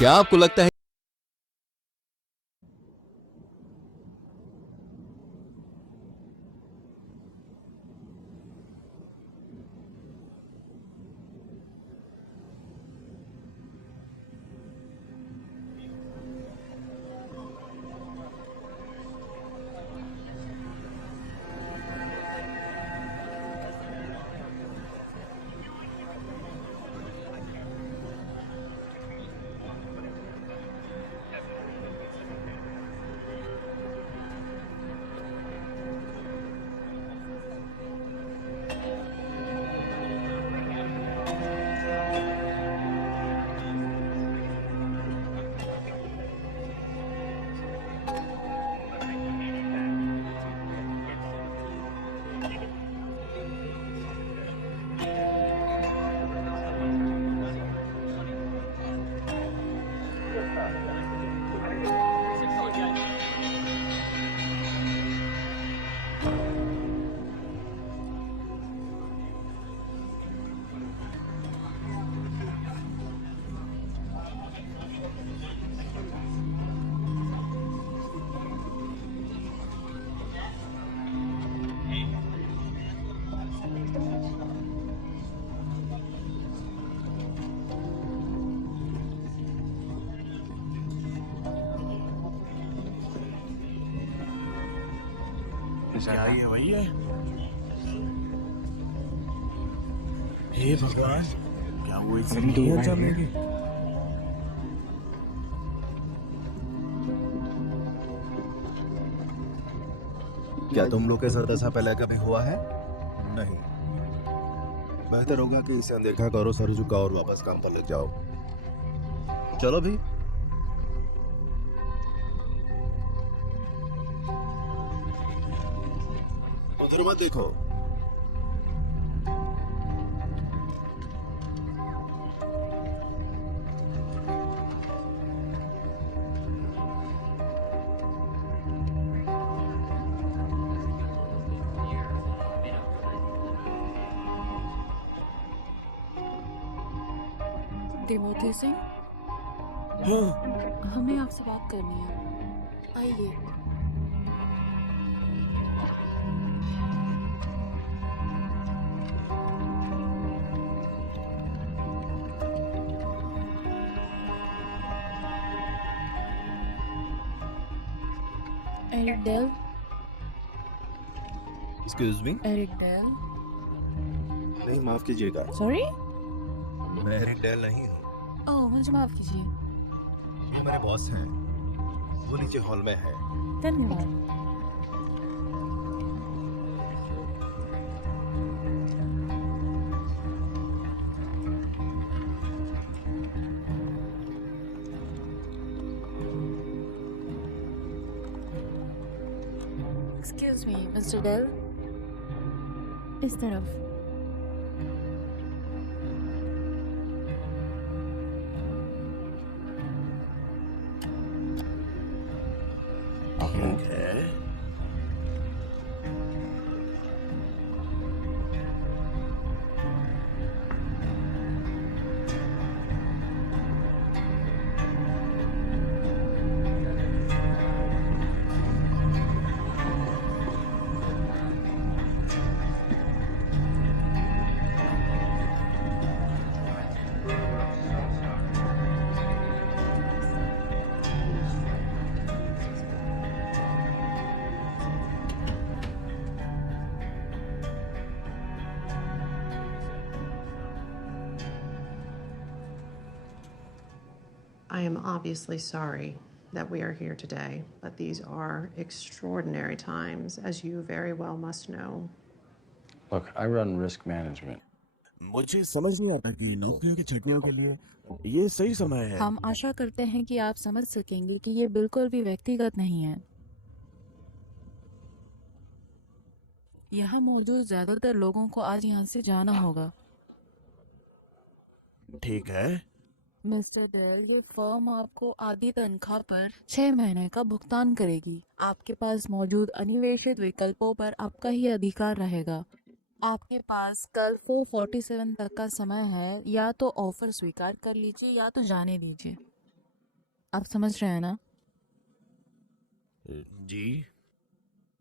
क्या आपको लगता है क्या ये वही है? हे भगवान, क्या वो इसे नहीं जमेगी? क्या तुम लोग के साथ ऐसा पहले कभी हुआ है? नहीं। बेहतर होगा कि इसे अनदेखा करो, सर झुकाओ और वापस काम पर लग जाओ। चलो भी। उधर मत देखो। तिमोथी सिंह, हाँ, हमें आपसे बात करनी है। आइए। Eric Dale. Excuse me. Eric Dale. नहीं, माफ कीजिएगा। सॉरी। मैं एरिक डेल नहीं हूँ। ओह, मुझे माफ कीजिए। ये मेरे बॉस हैं। वो नीचे हॉल में है। धन्यवाद। एक्सक्यूज मी मिस्टर डेल, इस तरफ। ठीक है। I am obviously sorry that we are here today, but these are extraordinary times, as you very well must know. Look, I run risk management. मुझे समझ नहीं आता कि नौकरियों की छुट्टियों के लिए ये सही समय है। हम आशा करते हैं कि आप समझ सकेंगे कि ये बिल्कुल भी व्यक्तिगत नहीं है। यहाँ मौजूद ज्यादातर लोगों को आज यहाँ से जाना होगा। ठीक है। मिस्टर डेल, ये फर्म आपको आधी तनख्वाह पर 6 महीने का भुगतान करेगी। आपके पास मौजूद अनिवेशित विकल्पों पर आपका ही अधिकार रहेगा। आपके पास कल 4:47 तक का समय है, या तो ऑफर स्वीकार कर लीजिए या तो जाने दीजिए। आप समझ रहे हैं ना? जी।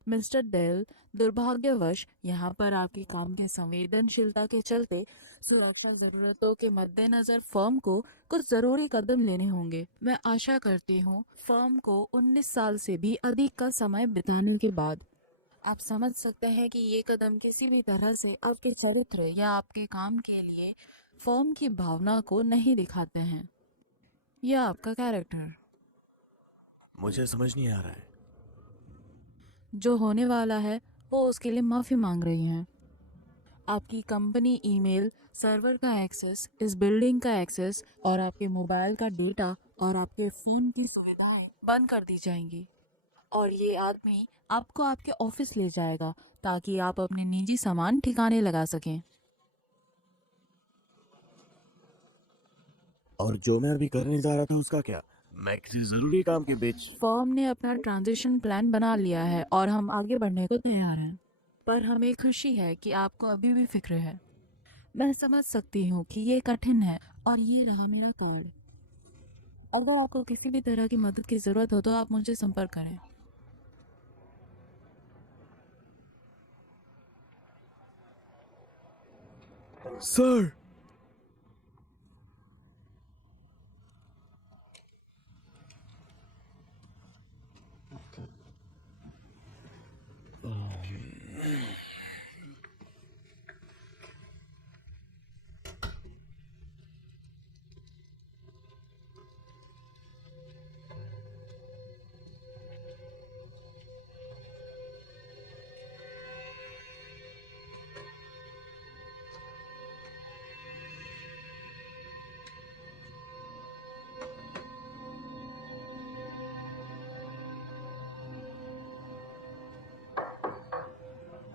मिस्टर डेल, दुर्भाग्यवश यहाँ पर आपके काम की संवेदनशीलता के चलते सुरक्षा जरूरतों के मद्देनजर फर्म को कुछ जरूरी कदम लेने होंगे। मैं आशा करती हूँ फर्म को 19 साल से भी अधिक का समय बिताने के बाद आप समझ सकते हैं कि ये कदम किसी भी तरह से आपके चरित्र या आपके काम के लिए फर्म की भावना को नहीं दिखाते हैं या आपका कैरेक्टर। मुझे समझ नहीं आ रहा है। जो होने वाला है वो उसके लिए माफ़ी मांग रही हैं। आपकी कंपनी ईमेल सर्वर का एक्सेस, इस बिल्डिंग का एक्सेस और आपके मोबाइल का डेटा और आपके फ़ोन की सुविधाएं बंद कर दी जाएंगी। और ये आदमी आपको आपके ऑफिस ले जाएगा ताकि आप अपने निजी सामान ठिकाने लगा सकें। और जो मैं अभी करने जा रहा था उसका क्या? मैं किसी जरूरी काम के बीच। फर्म ने अपना ट्रांजिशन प्लान बना लिया है और हम आगे बढ़ने को तैयार हैं। पर हमें खुशी है कि आपको अभी भी फिक्र है। मैं समझ सकती हूँ कि ये कठिन है और ये रहा मेरा कार्ड। अगर आपको किसी भी तरह की मदद की ज़रूरत हो तो आप मुझे संपर्क करें। सर।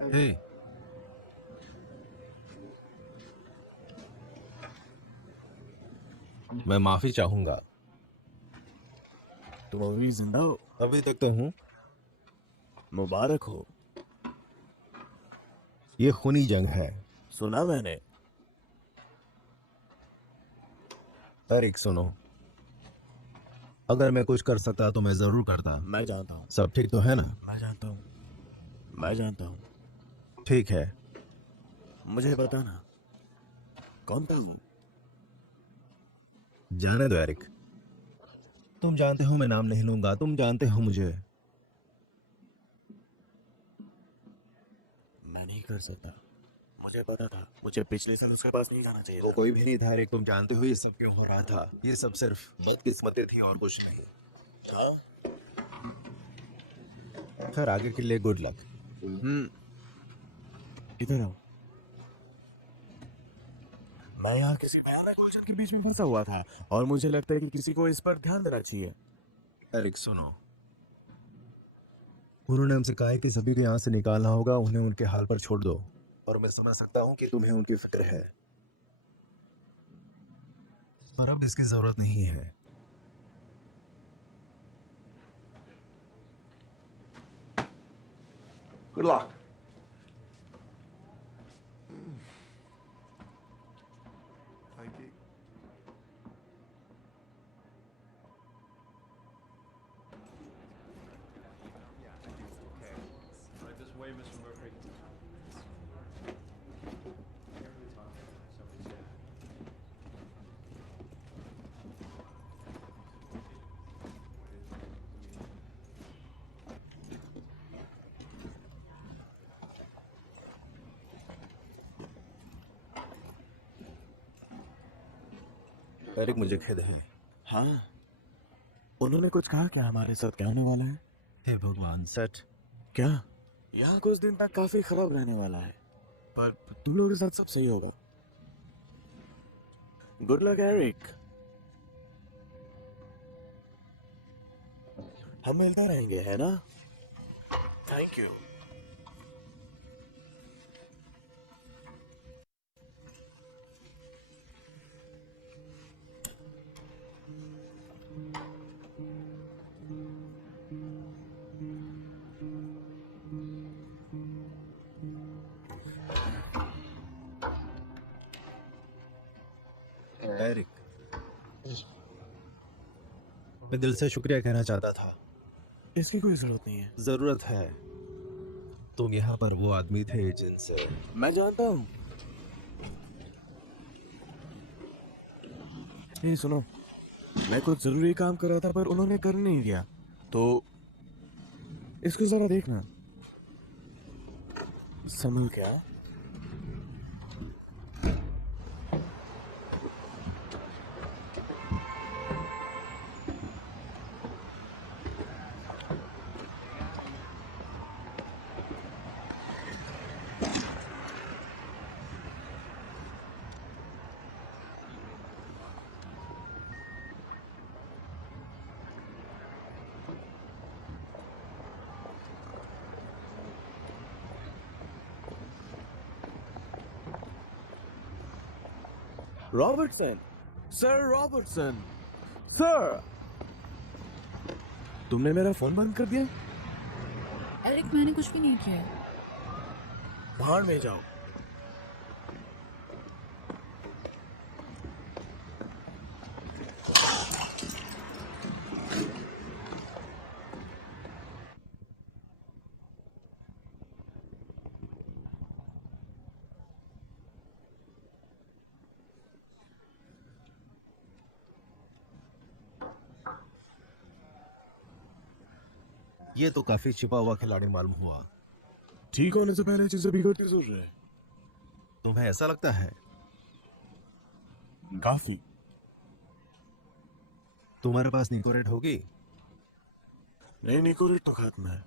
हे, मैं माफी चाहूंगा। तुम अभी जिंदा हो? अभी तक तो हूँ। मुबारक हो। ये खूनी जंग है। सुना मैंने। एरिक सुनो, अगर मैं कुछ कर सकता तो मैं जरूर करता। मैं जानता हूँ। सब ठीक तो है ना? मैं जानता हूँ। मैं जानता हूँ। ठीक है। मुझे पता ना कौन था वो? जाने दो एरिक, तुम जानते हो मैं नाम नहीं लूंगा, तुम जानते हो मुझे। मैं नहीं कर सकता। मुझे पता था। मुझे पिछले साल उसके पास नहीं जाना चाहिए वो था। कोई भी नहीं था एरिक, तुम जानते हो ये सब क्यों हो रहा था। ये सब सिर्फ बदकिस्मती थी और कुछ नहीं। हाँ। खैर, आगे के लिए गुड लक। इधर आओ। मैं यहाँ किसी भयानक उलझन के बीच में फंसा हुआ था और मुझे लगता है कि किसी को इस पर ध्यान देना चाहिए। एरिक सुनो, उन्होंने हमसे कहा है कि सभी को यहाँ से निकालना होगा, उन्हें उनके हाल पर छोड़ दो। और मैं समझ सकता हूँ कि तुम्हें उनकी फिक्र है, पर अब इसकी जरूरत नहीं है। Good luck. Thank you. This way, Mr. Murphy. Eric, मुझे खेद है। हाँ। उन्होंने कुछ कहा क्या हमारे साथ क्या होने वाला है? हे भगवान, सेट। क्या? यहाँ कुछ दिन तक काफी खराब रहने वाला है, पर तुम लोगों के साथ सब सही होगा। Good luck Eric. हम मिलते रहेंगे, है ना? Thank you. एरिक, मैं दिल से शुक्रिया कहना चाहता था। इसकी कोई जरूरत नहीं है। जरूरत है। तुम यहाँ पर वो आदमी थे जिनसे मैं जानता हूँ। ये सुनो, मैं कुछ जरूरी काम कर रहा था पर उन्होंने कर नहीं दिया, तो इसको जरा देखना। संभल क्या? Robertson, sir Robertson, sir. तुमने मेरा फोन बंद कर दिया? एरिक, मैंने कुछ भी नहीं किया है। भाड़ में जाओ। ये तो काफी छिपा हुआ खिलाड़ी मालूम हुआ। ठीक होने से पहले चीजें बिगड़ती जरूर है। तुम्हें ऐसा लगता है? काफी। तुम्हारे पास निकोरेट होगी? नहीं, निकोरेट तो खत्म है।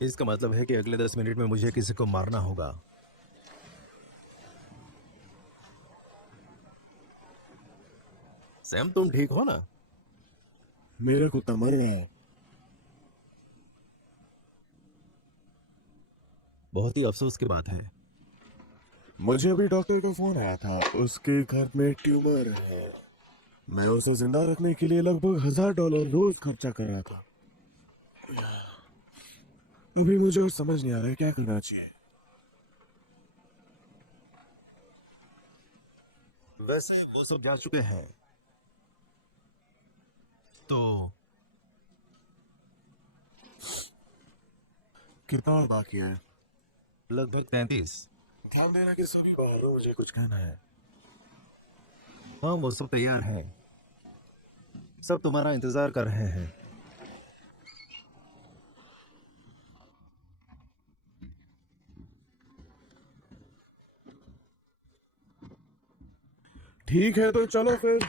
इसका मतलब है कि अगले 10 मिनट में मुझे किसी को मारना होगा। सैम, तुम ठीक हो ना? मेरा कुत्ता मर रहा है। बहुत ही अफसोस की बात है। मुझे अभी डॉक्टर का फोन आया था, उसके घर में ट्यूमर है। मैं उसे जिंदा रखने के लिए लगभग $1000 रोज खर्चा कर रहा था। अभी मुझे कुछ समझ नहीं आ रहा है क्या करना चाहिए। वैसे वो सब जा चुके हैं, तो कितना और बाकी है? लगभग 33। ध्यान देना कि सभी बाहर हो, मुझे कुछ कहना है। हाँ, वो सब तैयार हैं। सब तुम्हारा इंतजार कर रहे हैं। ठीक है, तो चलो फिर।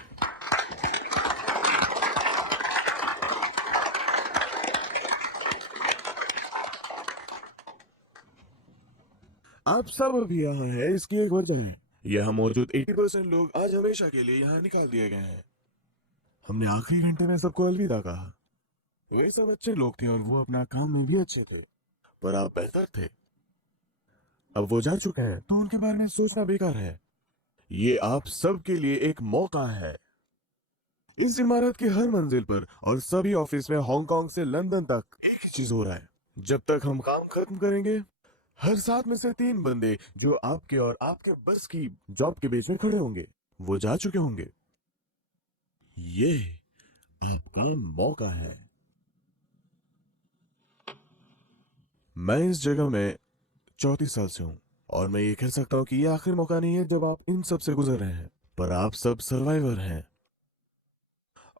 आप सब अभी यहाँ हैं, इसकी एक वजह है। यहाँ मौजूद 80% लोग आज हमेशा के लिए यहाँ निकाल दिए गए हैं। हमने आखिरी घंटे में सबको अलविदा कहा। वे सब अच्छे लोग थे और वो अपना काम में भी अच्छे थे, पर आप बेहतर थे। अब वो जा चुके हैं, तो उनके बारे में सोचना बेकार है। ये आप सब के लिए एक मौका है। इस इमारत की हर मंजिल पर और सभी ऑफिस में हांगकांग से लंदन तक एक ही चीज हो रहा है। जब तक हम काम खत्म करेंगे, हर 7 में से 3 बंदे जो आपके और आपके बस की जॉब के बीच में खड़े होंगे, वो जा चुके होंगे। ये आपका मौका है। मैं इस जगह में 34 साल से हूं और मैं ये कह सकता हूं कि ये आखिरी मौका नहीं है जब आप इन सब से गुजर रहे हैं, पर आप सब सर्वाइवर हैं।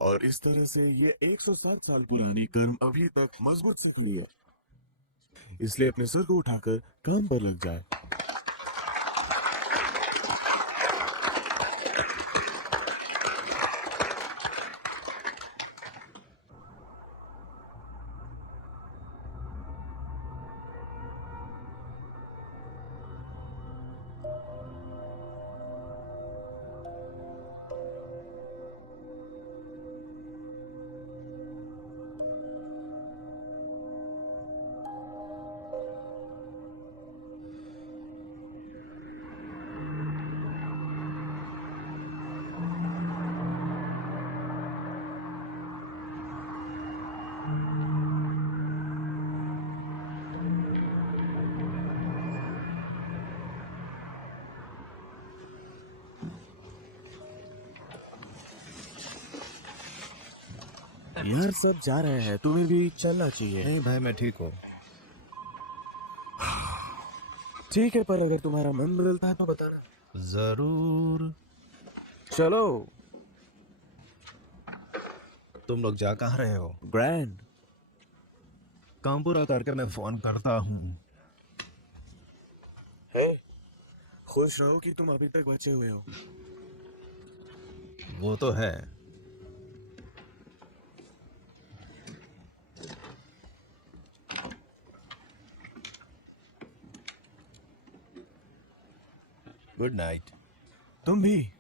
और इस तरह से ये 107 साल पुरानी कर्म अभी तक मजबूत से खड़ी है। इसलिए अपने सर को उठाकर काम पर लग जाए। यार सब जा रहे हैं, तुम्हें भी चलना चाहिए। नहीं भाई, मैं ठीक हूँ। ठीक है, पर अगर तुम्हारा मन बदलता है तो बताना। जरूर। चलो। तुम लोग जा कहाँ रहे हो? ग्रैंड। काम पूरा करके मैं फोन करता हूँ। है, खुश रहो कि तुम अभी तक बचे हुए हो। वो तो है। Good night. तुम भी।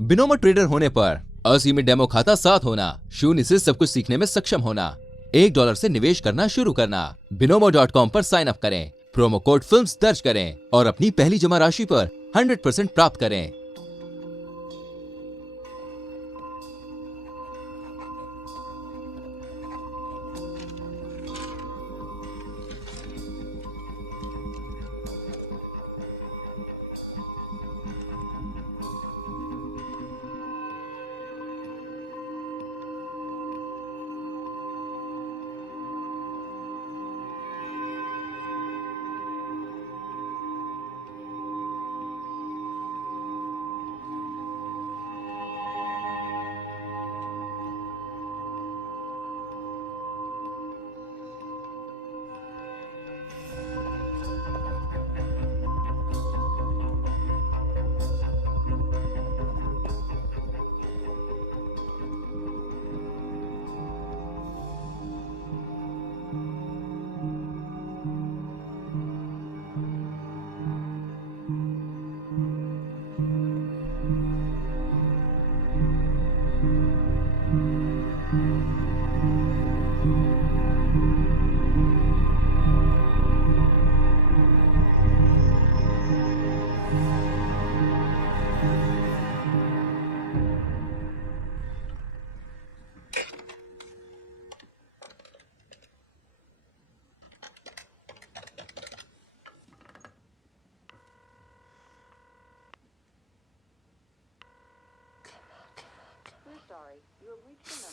बिनोमो ट्रेडर होने पर असीमित डेमो खाता साथ होना, शून्य से सब कुछ सीखने में सक्षम होना, $1 से निवेश करना शुरू करना। Binomo.com पर साइन अप करें, प्रोमो कोड फिल्म्स दर्ज करें और अपनी पहली जमा राशि पर 100% प्राप्त करें।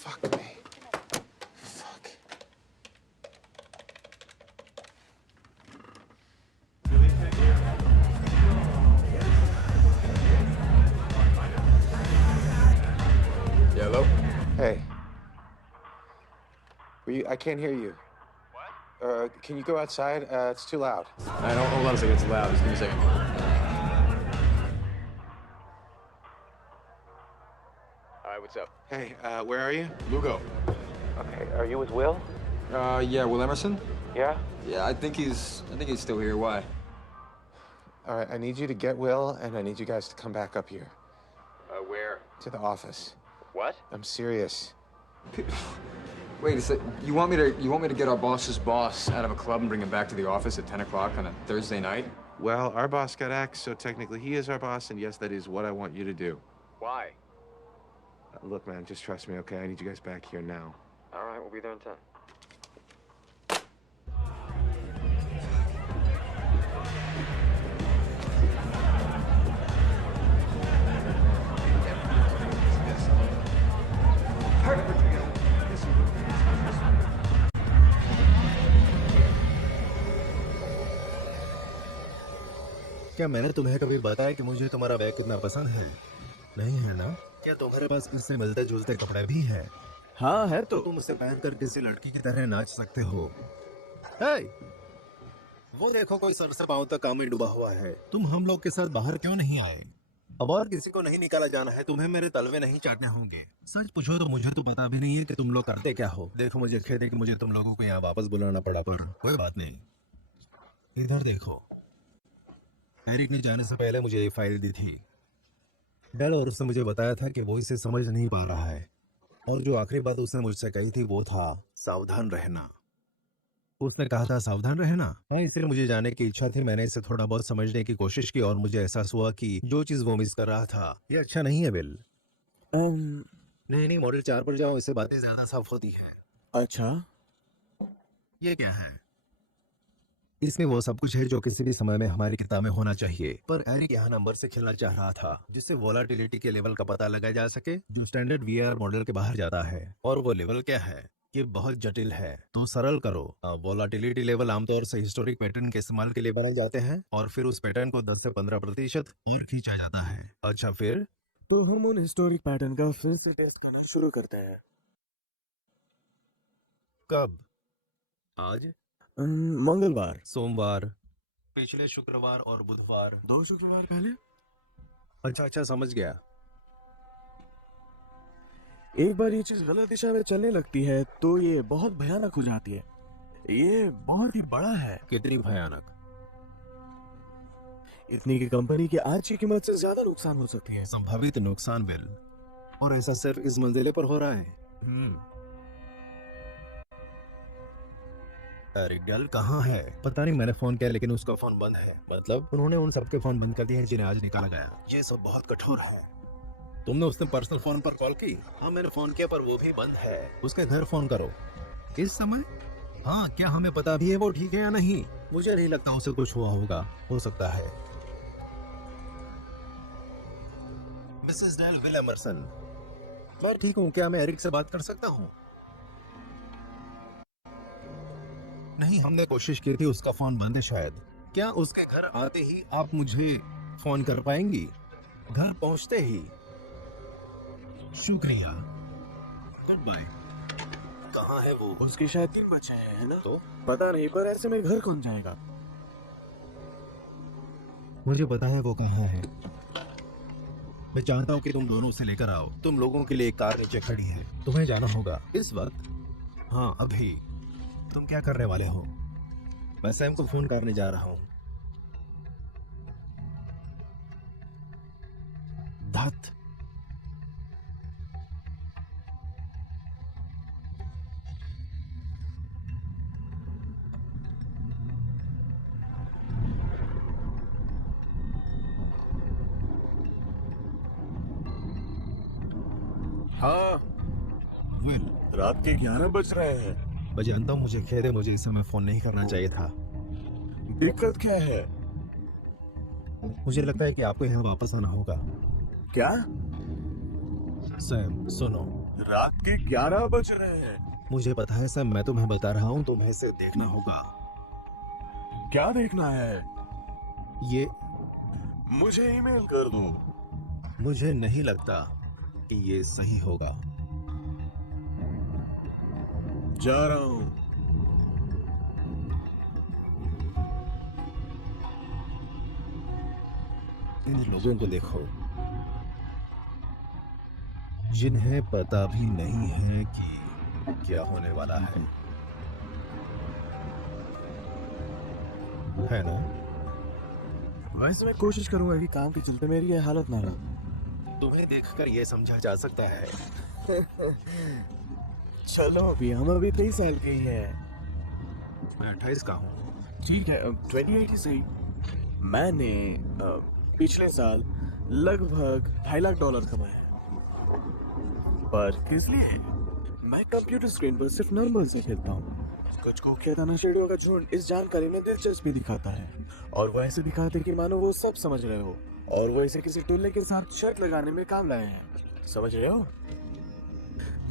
Fuck me. Fuck. Hello? Hey. I can't hear you. What? Can you go outside? It's too loud. I don't hold on a second, it's loud. Just give me a second. Alright, what's up? Hey, where are you? Lugo. Okay, are you with Will? Yeah, Will Emerson? Yeah? Yeah, I think he's still here. Why? All right, I need you to get Will, and I need you guys to come back up here. Where? To the office. What? I'm serious. Wait a sec. You want me to get our boss's boss out of a club and bring him back to the office at 10 o'clock on a Thursday night? Well, our boss got axed, so technically he is our boss, and yes, that is what I want you to do. Why? Look, man, just trust me, okay? I need you guys back here now. All right, we'll be there in 10. क्या मैंने तुम्हें कभी बताया कि मुझे तुम्हारा bag कितना पसंद है? नहीं है ना? क्या तुम्हारे पास इससे मिलते जुलते कपड़े भी हैं? हाँ है तो तो। तुम उसे पहनकर किसी लड़की की तरह नाच सकते हो। हे! वो देखो, कोई सर से पांव तक काम में डूबा हुआ है। तुम हम लोग के साथ बाहर क्यों नहीं आए? अब और किसी को नहीं निकाला जाना है, तुम्हें मेरे तलवे नहीं चाटने होंगे। सच पूछो तो मुझे तो पता भी नहीं है कि तुम लोग करते क्या हो। देखो, मुझे खेद है कि मुझे तुम लोगों को यहाँ वापस बुलाना पड़ा, पर कोई बात नहीं। इधर देखो, एरिक ने जाने से पहले मुझे ये फाइल दी थी डेल, और उसने मुझे बताया था कि वो इसे समझ नहीं पा रहा है। और जो आखिरी बात उसने मुझसे कही थी वो था सावधान रहना। उसने कहा था सावधान रहना। हाँ, इसलिए मुझे जाने की इच्छा थी। मैंने इसे थोड़ा बहुत समझने की कोशिश की और मुझे एहसास हुआ कि जो चीज वो मिस कर रहा था ये अच्छा नहीं है बिल। नहीं नहीं, मॉडल 4 पर जाओ, इससे बातें ज्यादा साफ होती है। अच्छा, ये क्या है? इसमें वो सब कुछ है जो किसी भी समय में हमारी किताब में होना चाहिए, पर एरिक यहाँ नंबर से खेलना चाह रहा था जिससे वोलाटिलिटी के लेवल का पता लगाया जा सके जो स्टैंडर्ड वीआर मॉडल के बाहर जाता है। और वो लेवल क्या है? ये बहुत जटिल है, तो सरल करो। वोलाटिलिटी लेवल आमतौर से हिस्टोरिक पैटर्न के इस्तेमाल के लिए बनाए जाते हैं और फिर उस पैटर्न को 10 से 15% और खींचा जाता है। अच्छा, फिर तो हम उन हिस्टोरिक पैटर्न का फिर से टेस्ट करना शुरू करते हैं। कब? आज, मंगलवार, सोमवार, पिछले शुक्रवार और बुधवार। 2 शुक्रवार पहले। अच्छा अच्छा, समझ गया। एक बार ये चीज गलत दिशा में चलने लगती है तो ये बहुत भयानक हो जाती है। ये बहुत ही बड़ा है, कितनी भयानक? इतनी की कंपनी की आज की कीमत से ज्यादा नुकसान हो सकती है। संभावित नुकसान बिल, और ऐसा सिर्फ इस मंजिले पर हो रहा है। एरिक डेल कहाँ है? पता नहीं, मैंने फोन किया लेकिन उसका फोन बंद है। मतलब उन्होंने उन सबके फोन बंद कर दिए हैं जिन्हें आज निकाला गया। ये सब बहुत कठोर है। तुमने उसने पर्सनल फोन पर कॉल की? हाँ, मैंने फोन किया पर वो भी बंद है। उसके घर फोन करो इस समय। हाँ, क्या हमें पता भी है वो ठीक है या नहीं? मुझे नहीं लगता उसे कुछ हुआ होगा। हो सकता है। मिसेस डेल विल एमरसन, मैं ठीक हूँ। क्या मैं एरिक से बात कर सकता हूँ? नहीं, हमने कोशिश की थी, उसका फोन बंद है शायद। क्या उसके घर आते ही आप मुझे फोन कर पाएंगी? घर पहुंचते ही। शुक्रिया, गुड बाय। कहाँ है वो? उसके शायद 3 बच्चे हैं, है ना? तो पता नहीं, पर ऐसे में घर कौन जाएगा? मुझे पता है वो कहाँ है। मैं चाहता हूँ कि तुम दोनों उसे लेकर आओ। तुम लोगों के लिए एक कार नीचे खड़ी है, तुम्हें जाना होगा इस वक्त। हाँ, अभी। तुम क्या करने वाले हो? मैं सैम को फोन करने जा रहा हूँ। धत। हाँ, विल, रात के 11 बज रहे हैं। मैं जानता हूँ, मुझे खेद है, मुझे इस समय फोन नहीं करना चाहिए था। दिक्कत क्या है? मुझे लगता है कि आपको यहाँ वापस आना होगा। क्या? सैम सुनो, रात के 11 बज रहे हैं। मुझे पता है सैम, मैं तुम्हें बता रहा हूँ, तुम्हें इसे देखना होगा। क्या देखना है? ये मुझे ईमेल कर दो। मुझे नहीं लगता कि ये सही होगा। जा रहा हूँ। इन लोगों को देखो जिन्हें पता भी नहीं है कि क्या होने वाला है ना? वैसे मैं कोशिश करूंगा कि काम के चलते मेरी ये हालत ना रहे। तुम्हें देखकर ये समझा जा सकता है। चलो अभी, हम अभी 23 साल के ही हैं। मैं 28 का हूँ। ठीक है, 28 से ही मैंने पिछले साल लगभग $2.5 लाख कमाए हैं। पर किस लिए? मैं कंप्यूटर स्क्रीन पर सिर्फ नॉर्मल से खेलता हूँ। कुछ कुख्यात नशेड़ियों का झुंड इस जानकारी में दिलचस्पी दिखाता है और वो ऐसे दिखाते कि मानो वो सब समझ रहे हो और वो इसे किसी टोले के साथ शर्त लगाने में काम लाए हैं। समझ रहे हो?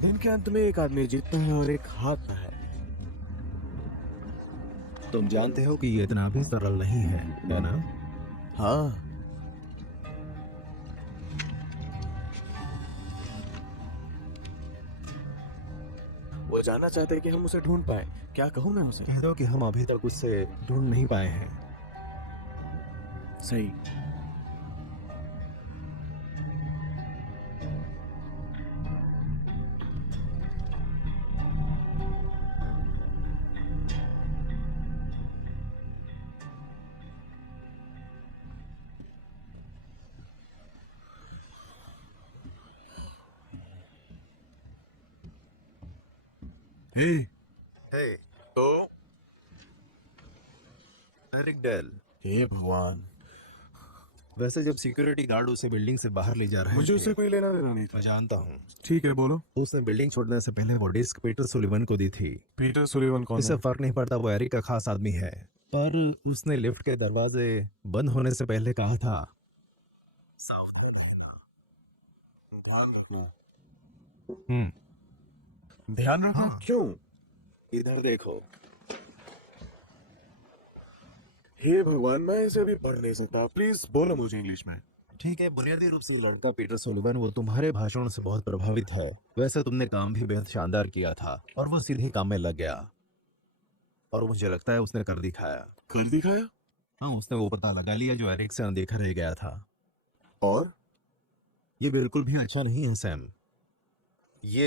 दिन के अंत में एक आदमी जीतता है और एक हारता है। तुम जानते हो कि ये इतना भी सरल नहीं है ना? हाँ, वो जानना चाहते हैं कि हम उसे ढूंढ पाए। क्या कहूँ मैं उसे? कह दो कि हम अभी तक उससे ढूंढ नहीं पाए हैं। सही। हे, हे, तो एरिक डेल। हे भगवान, वैसे जब सिक्योरिटी गार्ड उसे बिल्डिंग से बाहर ले जा रहे मुझे थे, उससे कोई लेना देना नहीं था। मैं जानता हूँ। ठीक है, बोलो। उसने बिल्डिंग छोड़ने से पहले वो डिस्क पीटर सुलिवन को दी थी। पीटर सुलिवन कौन इससे है? फर्क नहीं पड़ता, वो एरिक का खास आदमी है। पर उसने लिफ्ट के दरवाजे बंद होने से पहले कहा था, ध्यान रखना। हम्म, ध्यान रखना हाँ। क्यों? इधर देखो। हे भगवान, मैं इसे अभी पढ़ नहीं सकता। प्लीज बोलो मुझे इंग्लिश में। ठीक है, बुनियादी रूप से लड़का पीटर सुलिवन वो तुम्हारे भाषण से बहुत प्रभावित है। वैसे तुमने काम भी बेहद शानदार किया था और वो सीधे काम में लग गया। और मुझे लगता है उसने कर दिखाया। कर दिखाया? हाँ, उसने वो पता लगा लिया जो एरिक से अनदेखा रह गया था। और ये बिल्कुल भी अच्छा नहीं है सैम। ये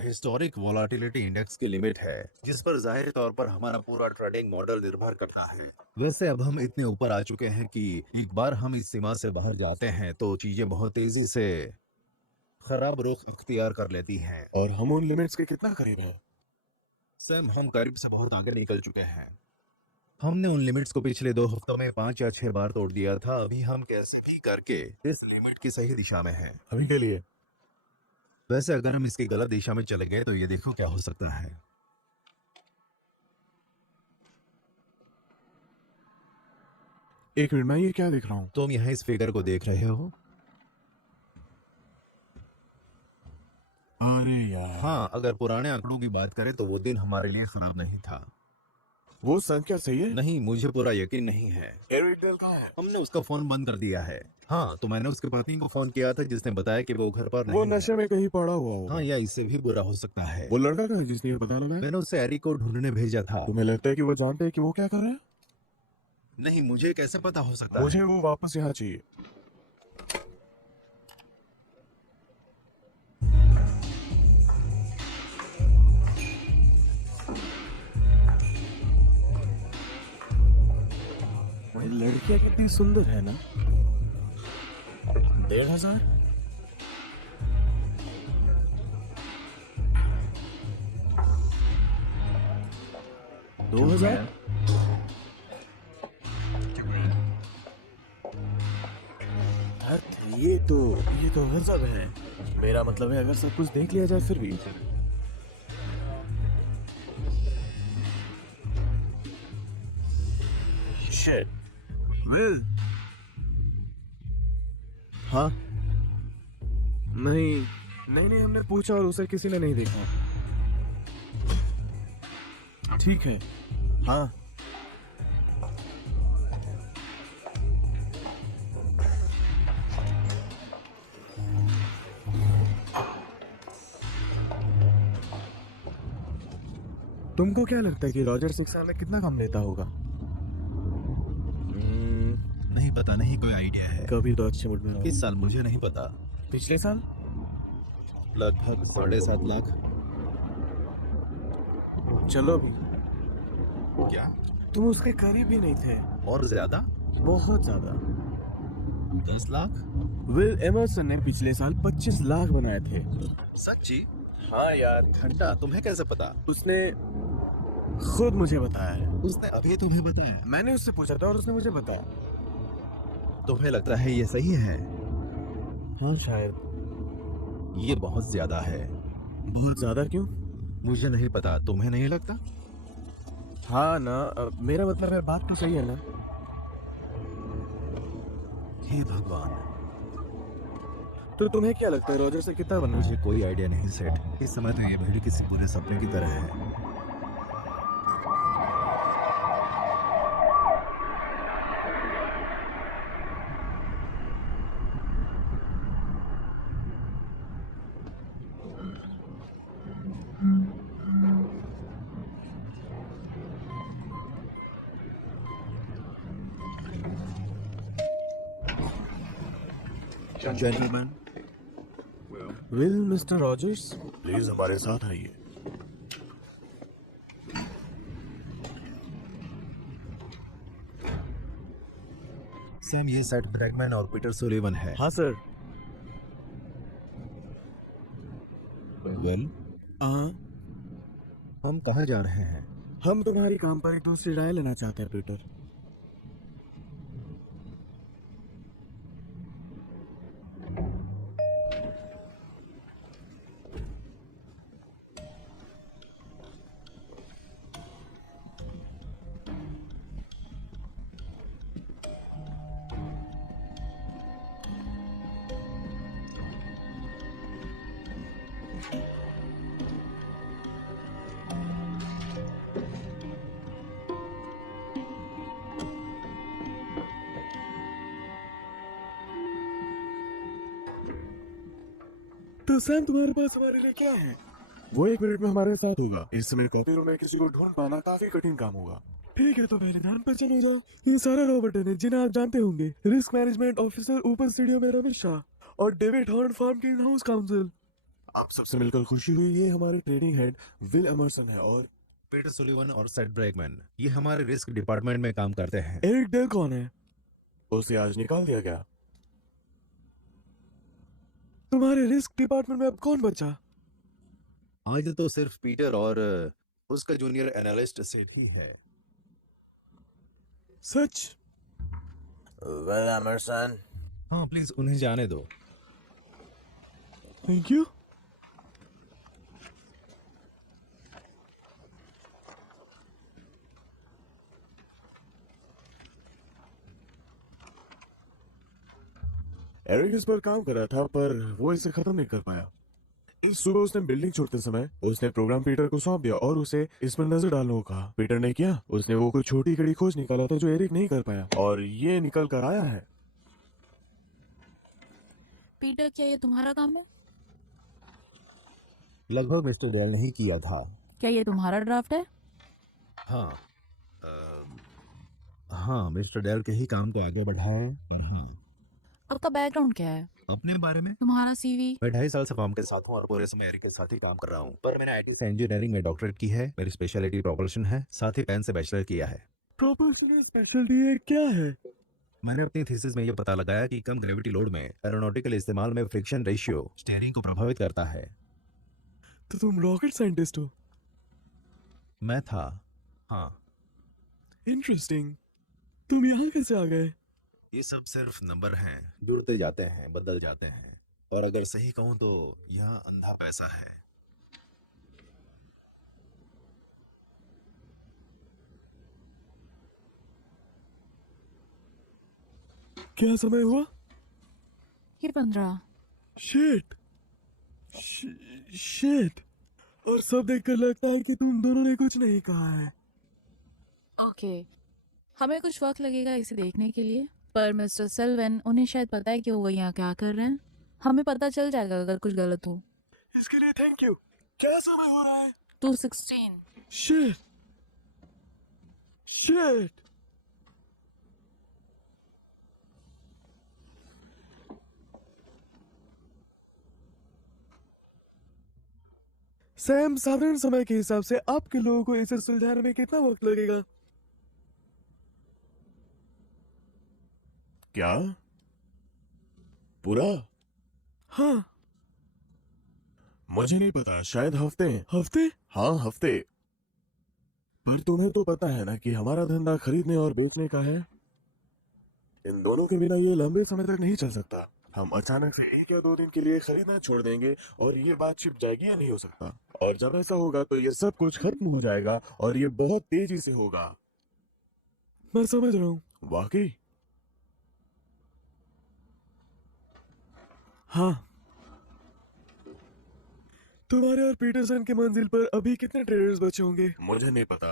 हिस्टोरिक वोलाटिलिटी इंडेक्स की लिमिट है, जिस पर जाहिर तौर पर हमारा पूरा ट्रेडिंग मॉडल निर्भर करता है। वैसे अब हम इतने ऊपर आ चुके हैं कि एक बार हम इस सीमा से बाहर जाते हैं तो चीजें बहुत तेजी से खराब रुख अख्तियार कर लेती हैं। और हम उन लिमिट्स के कितना करीब हैं? सैम, हम करीब से बहुत आगे निकल चुके हैं। हमने उन लिमिट्स को पिछले 2 हफ्तों में 5 या 6 बार तोड़ दिया था। अभी हम कैसे भी करके इस लिमिट की सही दिशा में हैं। अभी के लिए। वैसे अगर हम इसकी गलत दिशा में चले गए तो ये देखो क्या हो सकता है। एक मिनट, मैं ये क्या देख रहा हूँ? तुम यहाँ इस फिगर को देख रहे हो? अरे यार, हाँ, अगर पुराने आंकड़ों की बात करें तो वो दिन हमारे लिए खराब नहीं था। वो संख्या सही है? नहीं, मुझे पूरा यकीन नहीं है। एरिक डेल कहाँ है? हमने उसका फोन बंद कर दिया है। हाँ, तो मैंने उसके पत्नी को फोन किया था जिसने बताया कि वो घर पर नहीं वो है। नशे में कहीं पड़ा हुआ होगा। हाँ, या इससे भी बुरा हो सकता है। वो लड़का कहाँ है जिसने ये पता लगाया? मैंने उससे एरिक को ढूंढने भेजा था। तुम्हें लगता है कि वो जानते हैं कि वो क्या कर रहे हैं? नहीं, मुझे कैसे पता हो सकता है? मुझे वो वापस यहाँ चाहिए। लड़कियां कितनी सुंदर है ना? 1500? 2000? ये तो गजब है। मेरा मतलब है अगर सब कुछ देख लिया जाए फिर भी। Shit. Will. हाँ? नहीं, हमने पूछा और उसे किसी ने नहीं देखा। ठीक है। हाँ। तुमको क्या लगता है कि रॉजर शिक्षा में कितना कम लेता होगा? नहीं पता, नहीं कोई आइडिया है। कभी तो अच्छे मूड में रहो। इस साल मुझे नहीं पता। पिछले साल लगभग 7.5 लाख। चलो अभी। क्या? तुम उसके करीब भी नहीं थे। और ज्यादा? बहुत ज्यादा। 10 लाख? विल एमर्सन ने पिछले साल 25 लाख बनाए थे। सच्ची? हाँ यार, घंटा, तुम्हें कैसे पता? उसने खुद मुझे बताया है। उसने अभी तुम्हें बताया? मैंने उससे पूछा था और उसने मुझे बताया। तुम्हें लगता है ये सही है? हाँ शायद। ये बहुत ज्यादा है। बहुत ज्यादा क्यों? मुझे नहीं पता, तुम्हें नहीं लगता? हाँ ना, मेरा मतलब है बात तो सही है ना। हे भगवान, तो तुम्हें क्या लगता है रॉजर से कितना बनना? मुझे कोई आइडिया नहीं सेठ। इस समय तो ये भीड़ किसी पूरे सपने की तरह है। Gentleman, will mister Rogers please हमारे साथ आइए। सैम ये सेट ब्रैगमैन और पीटर सुलिवन है। हाँ सर। वेल, हाँ, हम कहाँ जा रहे हैं? हम तुम्हारी काम पर एक दूसरी राय लेना चाहते हैं पीटर। तो सैम तुम्हारे पास हमारे लिए क्या है? वो 1 मिनट में हमारे साथ होगा। इस समय कॉपी रूम में किसी को ढूंढ पाना काफी कठिन काम होगा। ठीक है, तो पहले ध्यान पर चले जाओ। ये सारा रॉबर्टन है जिन्हें आप जानते होंगे। रिस्क मैनेजमेंट ऑफिसर ऊपर स्टूडियो में रमेश शाह और डेविड हॉर्न फार्म के इन हाउस काउंसिल। आप सबसे मिलकर खुशी हुई। ये हमारे ट्रेडिंग हेड विल एमरसन है और पीटर सुलिवन और सेट ब्रैगमैन ये हमारे रिस्क डिपार्टमेंट में काम करते हैं। एरिक डेल कौन है? उसे आज निकाल दिया गया। तुम्हारे रिस्क डिपार्टमेंट में अब कौन बचा? आज तो सिर्फ पीटर और उसका जूनियर एनालिस्ट सेट ही है। सच? Will Emerson. हाँ, प्लीज उन्हें जाने दो। Thank you. एरिक इस पर काम कर रहा था पर वो इसे खत्म नहीं कर पाया। इस सुबह उसने बिल्डिंग छोड़ते समय उसने प्रोग्राम पीटर को सौंप दिया और उसे इस पर नजर डालने को कहा। पीटर ने किया। उसने वो कोई छोटी कड़ी खोज निकाला था जो एरिक नहीं कर पाया और ये निकल कर आया है। पीटर, क्या ये तुम्हारा काम है? लगभग मिस्टर डेल ने ही किया था। क्या ये तुम्हारा ड्राफ्ट है? हाँ, हाँ, मिस्टर डेल के ही काम को आगे बढ़ाए। पर हाँ, आपका बैकग्राउंड क्या है? अपने बारे में तुम्हारा सीवी? मैं 2.5 साल से फॉर्म के साथ हूँ और पूरे समय एरिक के साथ ही काम कर रहा हूँ। पर मैंने आईटी से इंजीनियरिंग में डॉक्टरेट की है। मेरी स्पेशलिटी प्रोपल्शन है, साथ ही पेन से बैचलर किया है। प्रोपोर्शनल स्पेशलिटी क्या है? मैंने अपनी थीसिस में ये पता लगाया कि कम ग्रेविटी लोड में एरोनॉटिकल इस्तेमाल में फ्रिक्शन रेशियो स्टीयरिंग को प्रभावित करता है। तो तुम रॉकेट साइंटिस्ट हो? मैं था। हाँ, इंटरेस्टिंग। तुम यहाँ कैसे आ गए? ये सब सिर्फ नंबर हैं, जुड़ते जाते हैं, बदल जाते हैं। और अगर सही कहूँ तो यहाँ अंधा पैसा है। क्या समय हुआ? ये 15। Shit, shit. और सब देखकर लगता है कि तुम दोनों ने कुछ नहीं कहा है। ओके, हमें कुछ वक्त लगेगा इसे देखने के लिए, पर मिस्टर सेल्वन उन्हें शायद पता है कि वो यहाँ क्या कर रहे हैं। हमें पता चल जाएगा अगर कुछ गलत हो। इसके लिए थैंक यू। क्या समय हो रहा है? 2:16। Shit, shit. सैम, साधारण समय के हिसाब से आपके लोगों को इसे सुलझाने में कितना वक्त लगेगा? क्या? पूरा? हाँ, मुझे नहीं पता, शायद हफ्ते। हफ्ते? हाँ, हफ्ते। पर तुम्हें तो पता है ना कि हमारा धंधा खरीदने और बेचने का है। इन दोनों के बिना ये लंबे समय तक नहीं चल सकता। हम अचानक से 1 या 2 दिन के लिए खरीदना छोड़ देंगे और ये बात छिप जाएगी या नहीं हो सकता। और जब ऐसा होगा तो ये सब कुछ खत्म हो जाएगा और ये बहुत तेजी से होगा। मैं समझ रहा हूँ। वाकई? हाँ। तुम्हारे और पीटरसन के मंजिल पर अभी कितने ट्रेडर्स बचे होंगे? मुझे नहीं पता।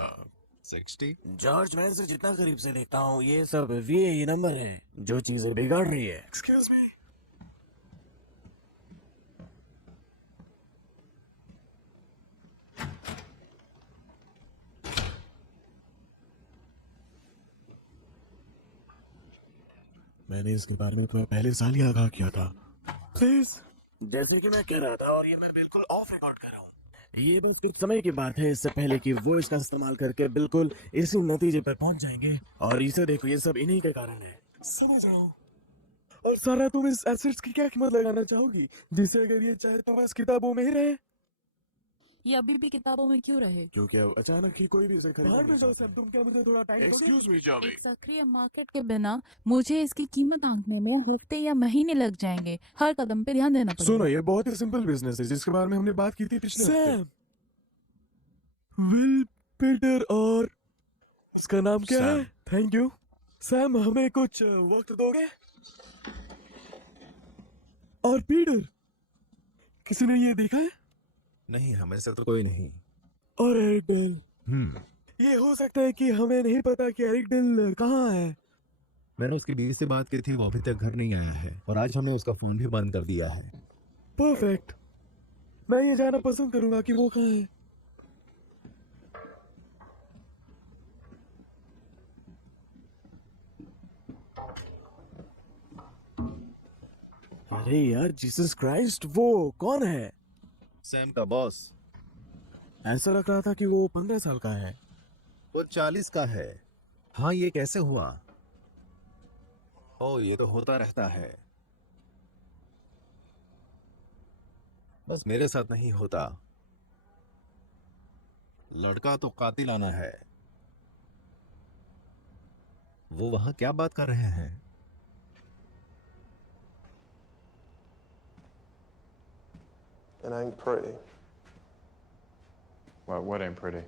60? जॉर्ज, मैं इसे जितना करीब से देखता हूँ ये सब वीए नंबर है जो चीजें बिगाड़ रही है। Excuse me. मैंने इसके बारे में तुम्हें पहले साल ही आगाह किया था। प्लीज, जैसे कि मैं कह रहा था, और ये मैं बिल्कुल ऑफ रिकॉर्ड कर रहा हूँ, ये बस कुछ समय की बात है, इससे पहले कि वो इसका इस्तेमाल करके बिल्कुल इसी नतीजे पर पहुंच जाएंगे। और इसे देखो, ये सब इन्हीं के कारण है, समझ रहा हूँ। और सारा, तुम इस एसेट्स की क्या कीमत लगाना चाहोगी, जिसे अगर ये चाहे तो बस किताबों में ही रहे? ये अभी भी किताबों में क्यों रहे? क्योंकि अब अचानक ही कोई भी इसे खरीद बाहर में जाओ सैम, तुम क्या मुझे थोड़ा टाइम दोगे? एक्सक्यूज मी जावे। एक सक्रिय मार्केट के बिना मुझे इसकी कीमत आंकने में हफ्ते या महीने लग जाएंगे। हर कदम पे ध्यान देना सुनो, पड़ेगा। ये बहुत ही सिंपल बिजनेस है जिसके बारे में हमने बात की थी पिछले सैम, विल पीटर, और इसका नाम क्या है? थैंक यू सैम, हमें कुछ वक्त दोगे? और पीटर, किसी ने ये देखा है? नहीं, हमें से तो कोई नहीं। और एरिक डेल? ये हो सकता है कि हमें नहीं पता कि एरिक डेल कहाँ है। मैंने उसकी बीवी से बात की थी, वो अभी तक घर नहीं आया है और आज हमने उसका फोन भी बंद कर दिया है। परफेक्ट, मैं ये जानना पसंद करूंगा कि वो कहाँ है। अरे यार, जीसस क्राइस्ट, वो कौन है? सैम का बॉस। ऐसा लग रहा था कि वो 15 साल का है। वो 40 का है। हाँ, ये कैसे हुआ? ओ, ये तो होता रहता है, बस मेरे साथ नहीं होता। लड़का तो कातिलाना है। वो वहां क्या बात कर रहे हैं? It ain't pretty. What ain't pretty?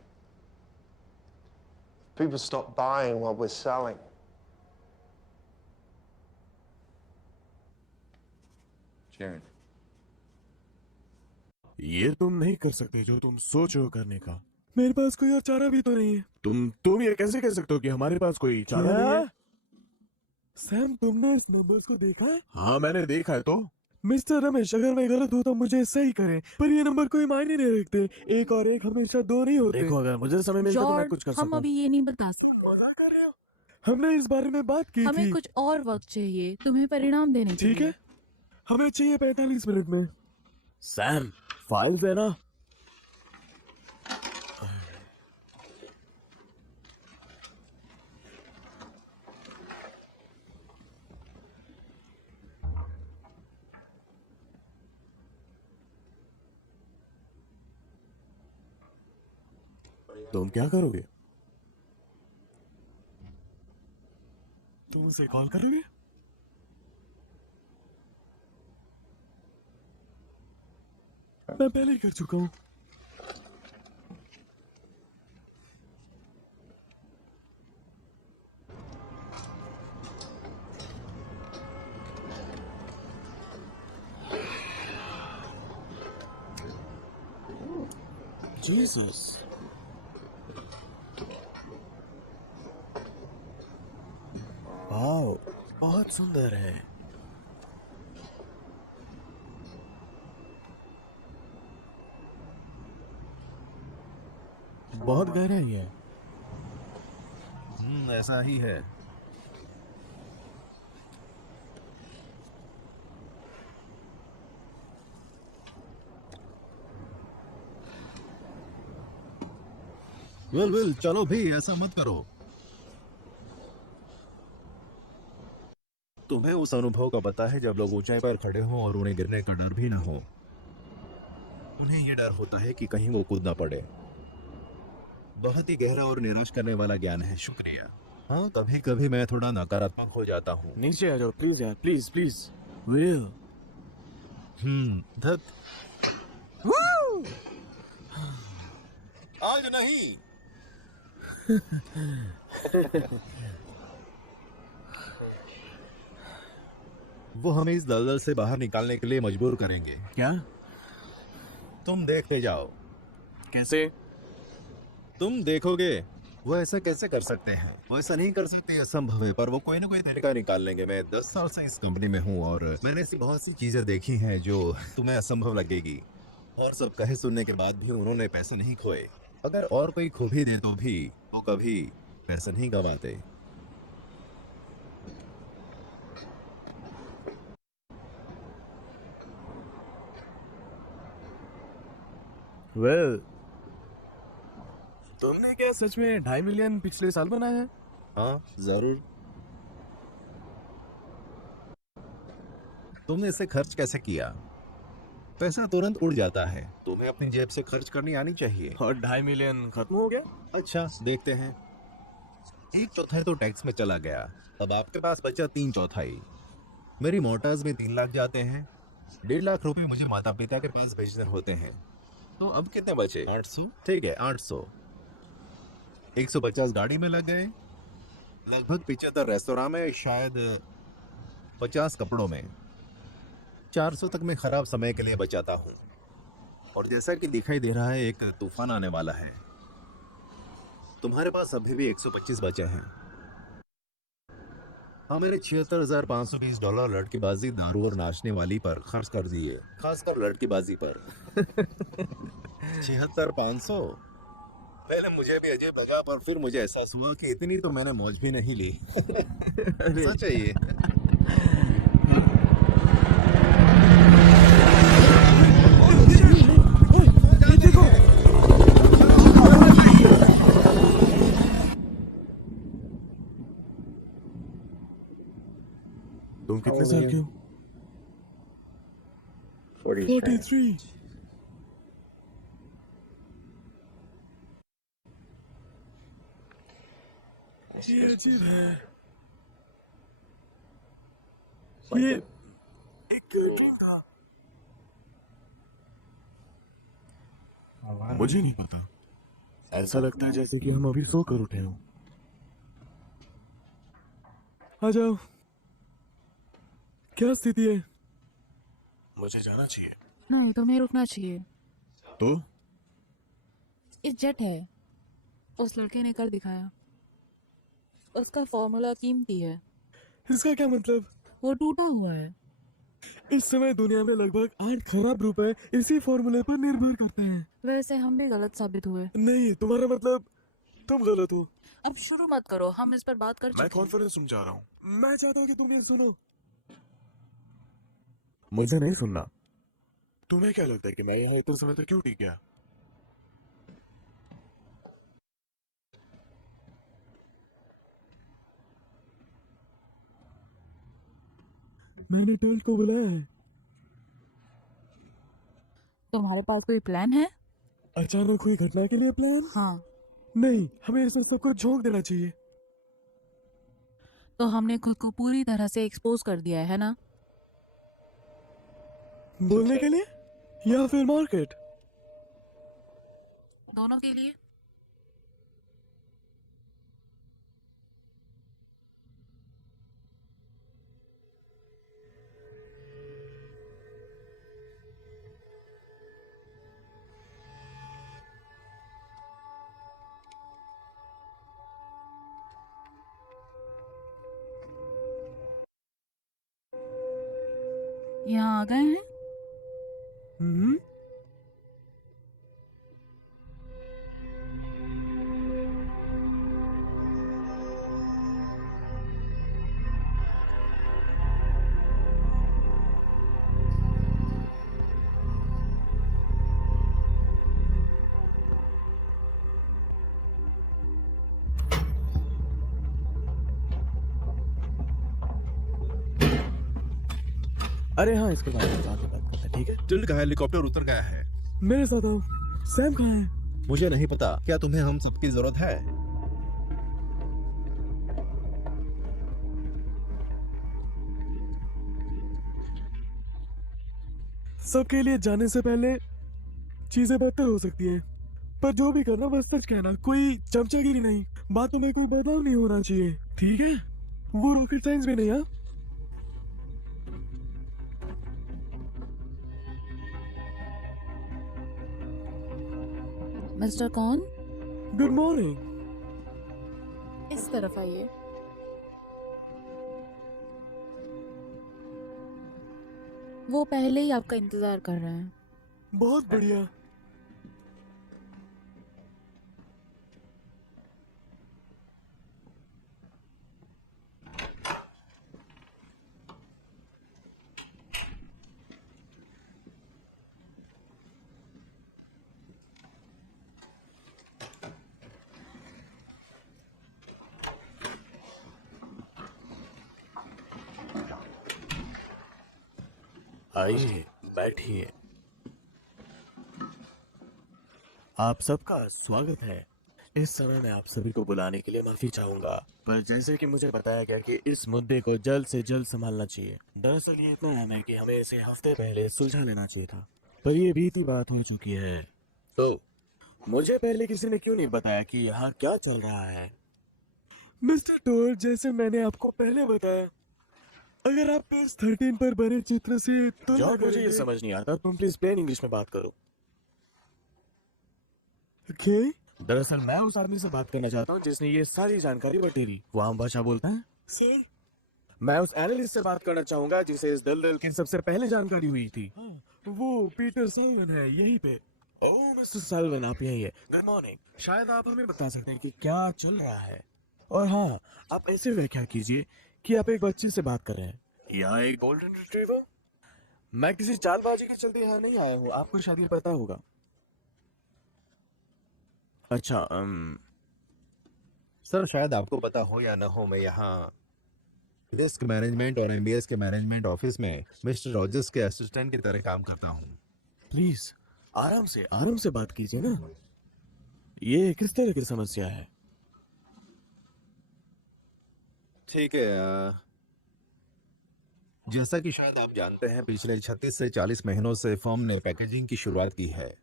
People stop buying what we're selling. Sharon. ये तुम नहीं कर सकते जो तुम सोच रहे हो करने का। मेरे पास कोई और चारा भी तो नहीं है। तुम ये कैसे कह सकते हो कि हमारे पास कोई चारा नहीं है? सैम, तुमने इस नंबर्स को देखा है? हाँ, मैंने देखा है। तो मिस्टर रमेश, अगर मैं गलत हूँ तो मुझे सही करें, पर ये नंबर कोई मायने नहीं रखते। एक और एक हमेशा दो नहीं होते। देखो, अगर मुझे समय मिलता तो मैं कुछ कर जॉर्ज, हम सकूं। अभी ये नहीं बता सकते। हमने इस बारे में बात की हमें थी। कुछ और वक्त चाहिए तुम्हें परिणाम देने के ठीक लिए। है, हमें चाहिए 45 मिनट में। सैम, फाइल्स है ना? तुम क्या करोगे? तुम उसे कॉल करोगे? मैं पहले ही कर चुका हूं। जीसस, वाओ, बहुत सुंदर है। बहुत गहराई है। ऐसा ही है। विल, चलो भी, ऐसा मत करो। तुम्हें उस अनुभव का पता है जब लोग ऊंचाई पर खड़े हों और उन्हें गिरने का डर भी ना हो। उन्हें यह डर होता है कि कहीं वो कूद ना पड़े। बहुत ही गहरा और निराश करने वाला ज्ञान है। शुक्रिया। हाँ, कभी कभी मैं थोड़ा नकारात्मक हो जाता हूँ। नीचे आ जाओ प्लीज यार, प्लीज प्लीज। विल, धत। आज नहीं। वो हमें इस दलदल से बाहर निकालने के लिए मजबूर करेंगे। क्या? तुम देखते जाओ। कैसे? तुम देखोगे। वो ऐसा कैसे कर सकते हैं? वो ऐसा नहीं कर सकते, असंभव है, पर वो कोई ना कोई तरीका निकाल लेंगे। मैं 10 साल से इस कंपनी में हूँ और मैंने ऐसी बहुत सी चीजें देखी हैं जो तुम्हें असंभव लगेगी। और सब कहे सुनने के बाद भी उन्होंने पैसे नहीं खोए। अगर और कोई खो भी दे तो भी वो कभी पैसे नहीं गंवाते। वेल, तुमने क्या सच में 2.5 मिलियन पिछले साल बनाया है? हाँ, जरूर। तुमने इसे खर्च कैसे किया? पैसा तुरंत उड़ जाता है, तुम्हें अपनी जेब से खर्च करनी आनी चाहिए। और 2.5 मिलियन खत्म हो गया? अच्छा, देखते हैं। 1/4 तो टैक्स में चला गया। अब आपके पास बचा 3/4। मेरी मोटर्स में 3 लाख जाते हैं। 1.5 लाख रुपए मुझे माता पिता के पास भेजने होते हैं। तो अब कितने बचे? 800। ठीक है, 800। 150 गाड़ी में लग गए, लगभग 75 रेस्तोरां में, शायद 50 कपड़ों में। 400 तक मैं खराब समय के लिए बचाता हूँ। और जैसा कि दिखाई दे रहा है, एक तूफान आने वाला है। तुम्हारे पास अभी भी 125 बचे हैं। हाँ, मैंने $76,520 लड़कीबाजी, दारू और नाचने वाली पर खर्च कर दिए, खासकर लड़कीबाजी पर। 76,500। पहले मुझे भी अजय लगा, पर फिर मुझे एहसास हुआ कि इतनी तो मैंने मौज भी नहीं ली। सच है ये। तुम कितने साल के हो? 43। ये अजीब है। ये एक ड्रीम था। मुझे नहीं पता। ऐसा लगता है जैसे कि हम अभी सोकर उठे हों। आ जाओ। क्या स्थिति है? मुझे जाना चाहिए। नहीं, तुम्हें रुकना चाहिए। तो इस जेट है, उस लड़के ने कर दिखाया। उसका फॉर्मूला कीमती है, इसका क्या मतलब? वो टूटा हुआ है। इस समय दुनिया में लगभग 8 खरब रुपए इसी फॉर्मूले पर निर्भर करते हैं। वैसे हम भी गलत साबित हुए। नहीं, तुम्हारा मतलब तुम गलत हो। अब शुरू मत करो, हम इस पर बात कर मैं चुके हैं। कॉन्फ्रेंस सुन जा रहा हूँ। मैं चाहता हूँ कि तुम ये सुनो। मुझे नहीं सुनना। तुम्हें क्या लगता है कि मैं यहाँ इतने समय तक क्यों टिक गया? मैंने टर्ट को बुलाया है। तुम्हारे पास कोई प्लान है? अचानक हुई घटना के लिए प्लान? हाँ। नहीं, हमें इस सबको झोंक देना चाहिए। तो हमने खुद को पूरी तरह से एक्सपोज कर दिया है ना? बोलने के लिए या फिर मार्केट? दोनों के लिए। यहाँ आ गए हैं। हम्म। अरे हाँ, इसके बारे में बाद में बात करते हैं, ठीक है? टिल्ड का हेलीकॉप्टर उतर गया है। मेरे साथ आओ। सैम कहाँ है? मुझे नहीं पता। क्या तुम्हें हम सबकी जरूरत है? सबके लिए जाने से पहले चीजें बेहतर हो सकती हैं, पर जो भी करना बस सच कहना, कोई चमचागिरी नहीं, बातों में कोई बदलाव नहीं होना चाहिए, ठीक है? वो रॉकेट साइंस भी नहीं। हाँ, मिस्टर कौन? Good morning. इस तरफ आइए। वो पहले ही आपका इंतजार कर रहे हैं। बहुत बढ़िया। आइए, बैठिए। आप सबका स्वागत है। इस समय मैं आप सभी को बुलाने के लिए माफी चाहूंगा, पर जैसे कि मुझे बताया गया कि इस मुद्दे को जल्द से जल्द संभालना चाहिए। दरअसल ये इतना अहम है कि हमें इसे हफ्ते पहले सुलझा लेना चाहिए था, पर ये बीती बात हो चुकी है। तो मुझे पहले किसी ने क्यों नहीं बताया कि यहाँ क्या चल रहा है? मिस्टर टोर, जैसे मैंने आपको पहले बताया, अगर आप पेज 13 पर बने चित्र से जॉर्ज, मुझे ये समझ नहीं आता, तुम प्लीज प्लेन इंग्लिश में बात करो। ओके? दरअसल मैं उस आदमी से बात करना चाहता हूँ जिसने ये सारी जानकारी बटेरी। वो आम भाषा बोलता है सर। मैं उस एनालिस्ट से बात करना चाहूंगा जिसे इस दलदल की सबसे पहले जानकारी हुई थी। वो पीटर सैलवन है, यहीं पे। ओह मिस्टर सैलवन, आप यहीं है। Good morning. शायद आप हमें बता सकते हैं कि क्या चल रहा है। और हाँ, आप ऐसे व्याख्या कीजिए कि आप एक बच्चे से बात कर रहे हैं या एक गोल्डन रिट्रीवर। मैं किसी चालबाजी के चलते यहाँ नहीं आया हूँ, आपको शायद ये पता होगा। अच्छा, सर शायद आपको पता हो या न हो, मैं यहाँ रिस्क मैनेजमेंट और एमबीएस के मैनेजमेंट ऑफिस में मिस्टर रॉजर्स के असिस्टेंट की तरह काम करता हूँ। प्लीज आराम से बात कीजिए ना। ये किस तरह की समस्या है? ठीक है, जैसा कि शायद आप जानते हैं, पिछले 36 से 40 महीनों से फर्म ने पैकेजिंग की शुरुआत की है।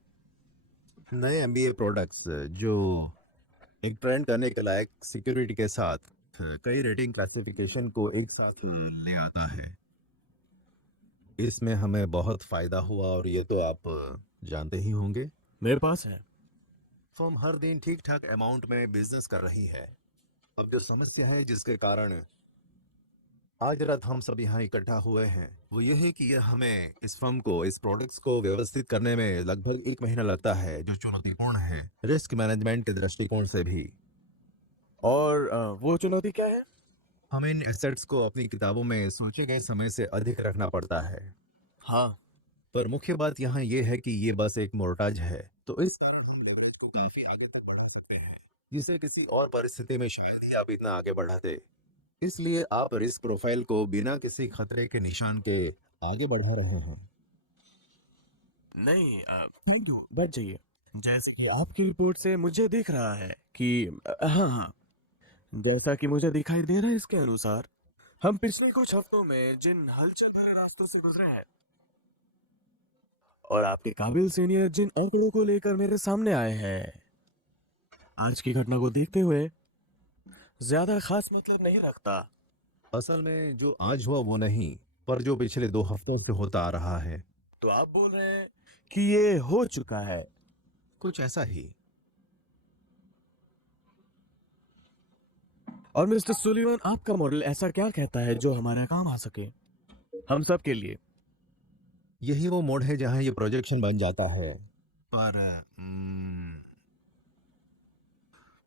नए एमबीए प्रोडक्ट्स जो एक ट्रेंड करने के लायक सिक्योरिटी के साथ कई रेटिंग क्लासिफिकेशन को एक साथ ले आता है। इसमें हमें बहुत फायदा हुआ और ये तो आप जानते ही होंगे। मेरे पास है। फर्म हर दिन ठीक ठाक अमाउंट में बिजनेस कर रही है। अब जो समस्या है जिसके कारण आज रात हम सब यहाँ इकट्ठा हुए हैं, वो ये है कि ये हमें इस फर्म को, इस प्रोडक्ट्स को व्यवस्थित करने में लगभग 1 महीना लगता है, जो चुनौतीपूर्ण है रिस्क मैनेजमेंट के दृष्टिकोण से भी। और वो चुनौती क्या है? हमें इन एसेट्स को अपनी किताबों में सोचे गए समय से अधिक रखना पड़ता है। हाँ, पर मुख्य बात यहाँ ये है कि ये बस एक मोर्टाज है, तो इस कारण हम लेवरेज को काफी आगे तक बढ़ा सकते हैं, जिसे किसी और परिस्थिति में शायद ही आप इतना आगे बढ़ाते। इसलिए आप रिस्क प्रोफाइल को बिना किसी खतरे के निशान के आगे बढ़ा रहे हैं। नहीं, थैंक यू, बैठ जाइए। जैसे कि आपकी रिपोर्ट से मुझे दिख रहा है कि हाँ, जैसा कि मुझे दिखाई दे रहा है, इसके अनुसार हम पिछले कुछ हफ्तों में जिन हलचल भरे रास्तों से गुजरे हैं और आपके काबिल सीनियर जिन आंकड़ों को लेकर मेरे सामने आए हैं, आज की घटना को देखते हुए ज्यादा खास मतलब नहीं रखता। असल में जो आज हुआ वो नहीं, पर जो पिछले 2 हफ्तों से होता आ रहा है। तो आप बोल रहे हैं कि ये हो चुका है? कुछ ऐसा ही। और मिस्टर सुलीवन, आपका मॉडल ऐसा क्या कहता है जो हमारा काम आ सके, हम सब के लिए? यही वो मोड है जहां ये प्रोजेक्शन बन जाता है। पर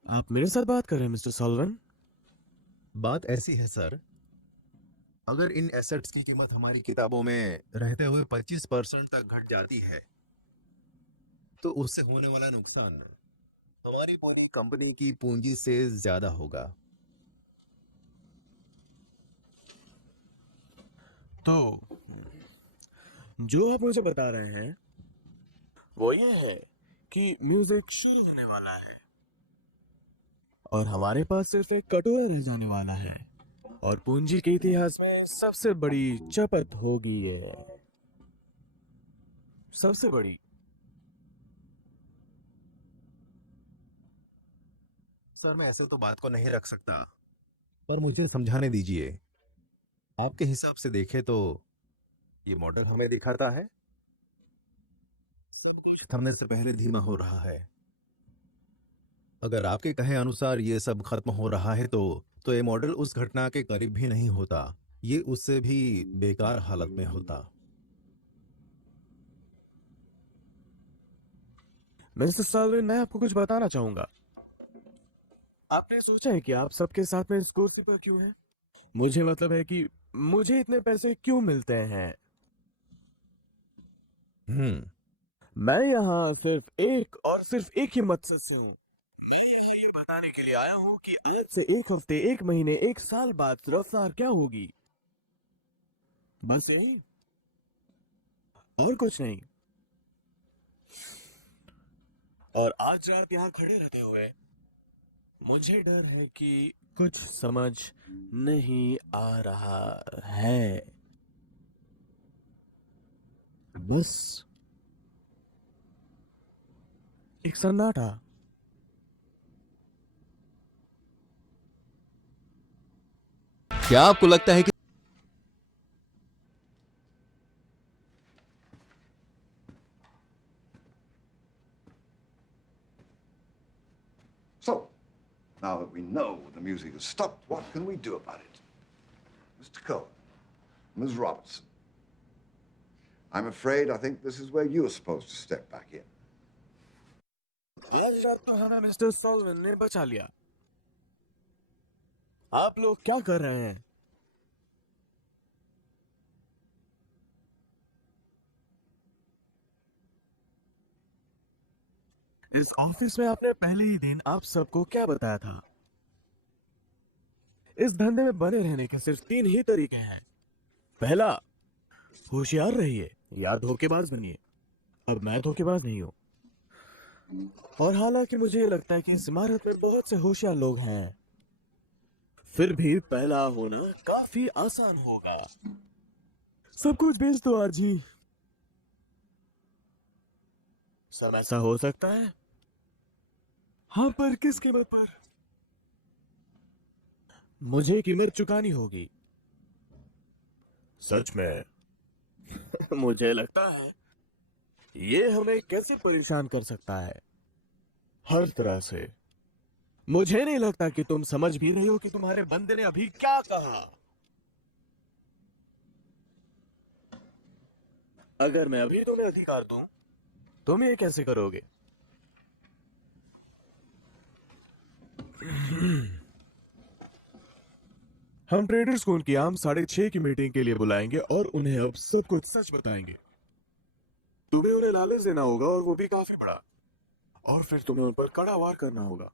आप मेरे साथ बात कर रहे हैं मिस्टर सॉल्वन? बात ऐसी है सर, अगर इन एसेट्स की कीमत हमारी किताबों में रहते हुए 25% तक घट जाती है, तो उससे होने वाला नुकसान हमारी पूरी कंपनी की पूंजी से ज्यादा होगा। तो जो आप मुझे बता रहे हैं वो ये है कि म्यूजिक शुरू होने वाला है और हमारे पास सिर्फ एक कटोरा रह जाने वाला है और पूंजी के इतिहास में सबसे बड़ी चपत होगी ये, सबसे बड़ी। सर मैं ऐसे तो बात को नहीं रख सकता, पर मुझे समझाने दीजिए। आपके हिसाब से देखें तो ये मॉडल हमें दिखाता है सब कुछ थमने से पहले धीमा हो रहा है। अगर आपके कहे अनुसार ये सब खत्म हो रहा है तो ये मॉडल उस घटना के करीब भी नहीं होता, ये उससे भी बेकार हालत में होता। मिस्टर सॉल्वन, मैं आपको कुछ बताना चाहूंगा। आपने सोचा है कि आप सबके साथ में इस कुर्सी पर क्यों हैं? मुझे मतलब है कि मुझे इतने पैसे क्यों मिलते हैं? मैं यहाँ सिर्फ एक ही मकसद से हूँ। मैं ये बताने के लिए आया हूँ कि आज से 1 हफ्ते, 1 महीने, 1 साल बाद रफ्तार क्या होगी। बस यही। और कुछ नहीं। और आज रात यहाँ खड़े रहते हुए मुझे डर है कि कुछ समझ नहीं आ रहा है। बस एक सन्नाटा। क्या आपको लगता है कि So, now that we know the music has stopped, what can we do about it? Mr. Cohen, Ms. Robertson, I'm afraid I think this is where you're supposed to step back in. आज रात तो हमें mister सॉल्वन ने बचा लिया। आप लोग क्या कर रहे हैं? इस ऑफिस में आपने पहले ही दिन आप सबको क्या बताया था? इस धंधे में बने रहने के सिर्फ 3 ही तरीके हैं। पहला, होशियार रहिए या धोखेबाज बनिए। अब मैं धोखेबाज नहीं हूं। और हालांकि मुझे ये लगता है कि इस इमारत में बहुत से होशियार लोग हैं, फिर भी पहला होना काफी आसान होगा। सब कुछ बेच दो आज ही। सब ऐसा हो सकता है? हाँ, पर किस कीमत पर? मुझे कीमत चुकानी होगी। सच में? मुझे लगता है ये हमें कैसे परेशान कर सकता है, हर तरह से। मुझे नहीं लगता कि तुम समझ भी रही हो कि तुम्हारे बंदे ने अभी क्या कहा। अगर मैं अभी तुम्हें अधिकार दूं, तुम ये कैसे करोगे? हम ट्रेडर्स को उनकी आम 6:30 की मीटिंग के लिए बुलाएंगे और उन्हें अब सब कुछ सच बताएंगे। तुम्हें उन्हें लालच देना होगा, और वो भी काफी बड़ा। और फिर तुम्हें उन पर कड़ा वार करना होगा,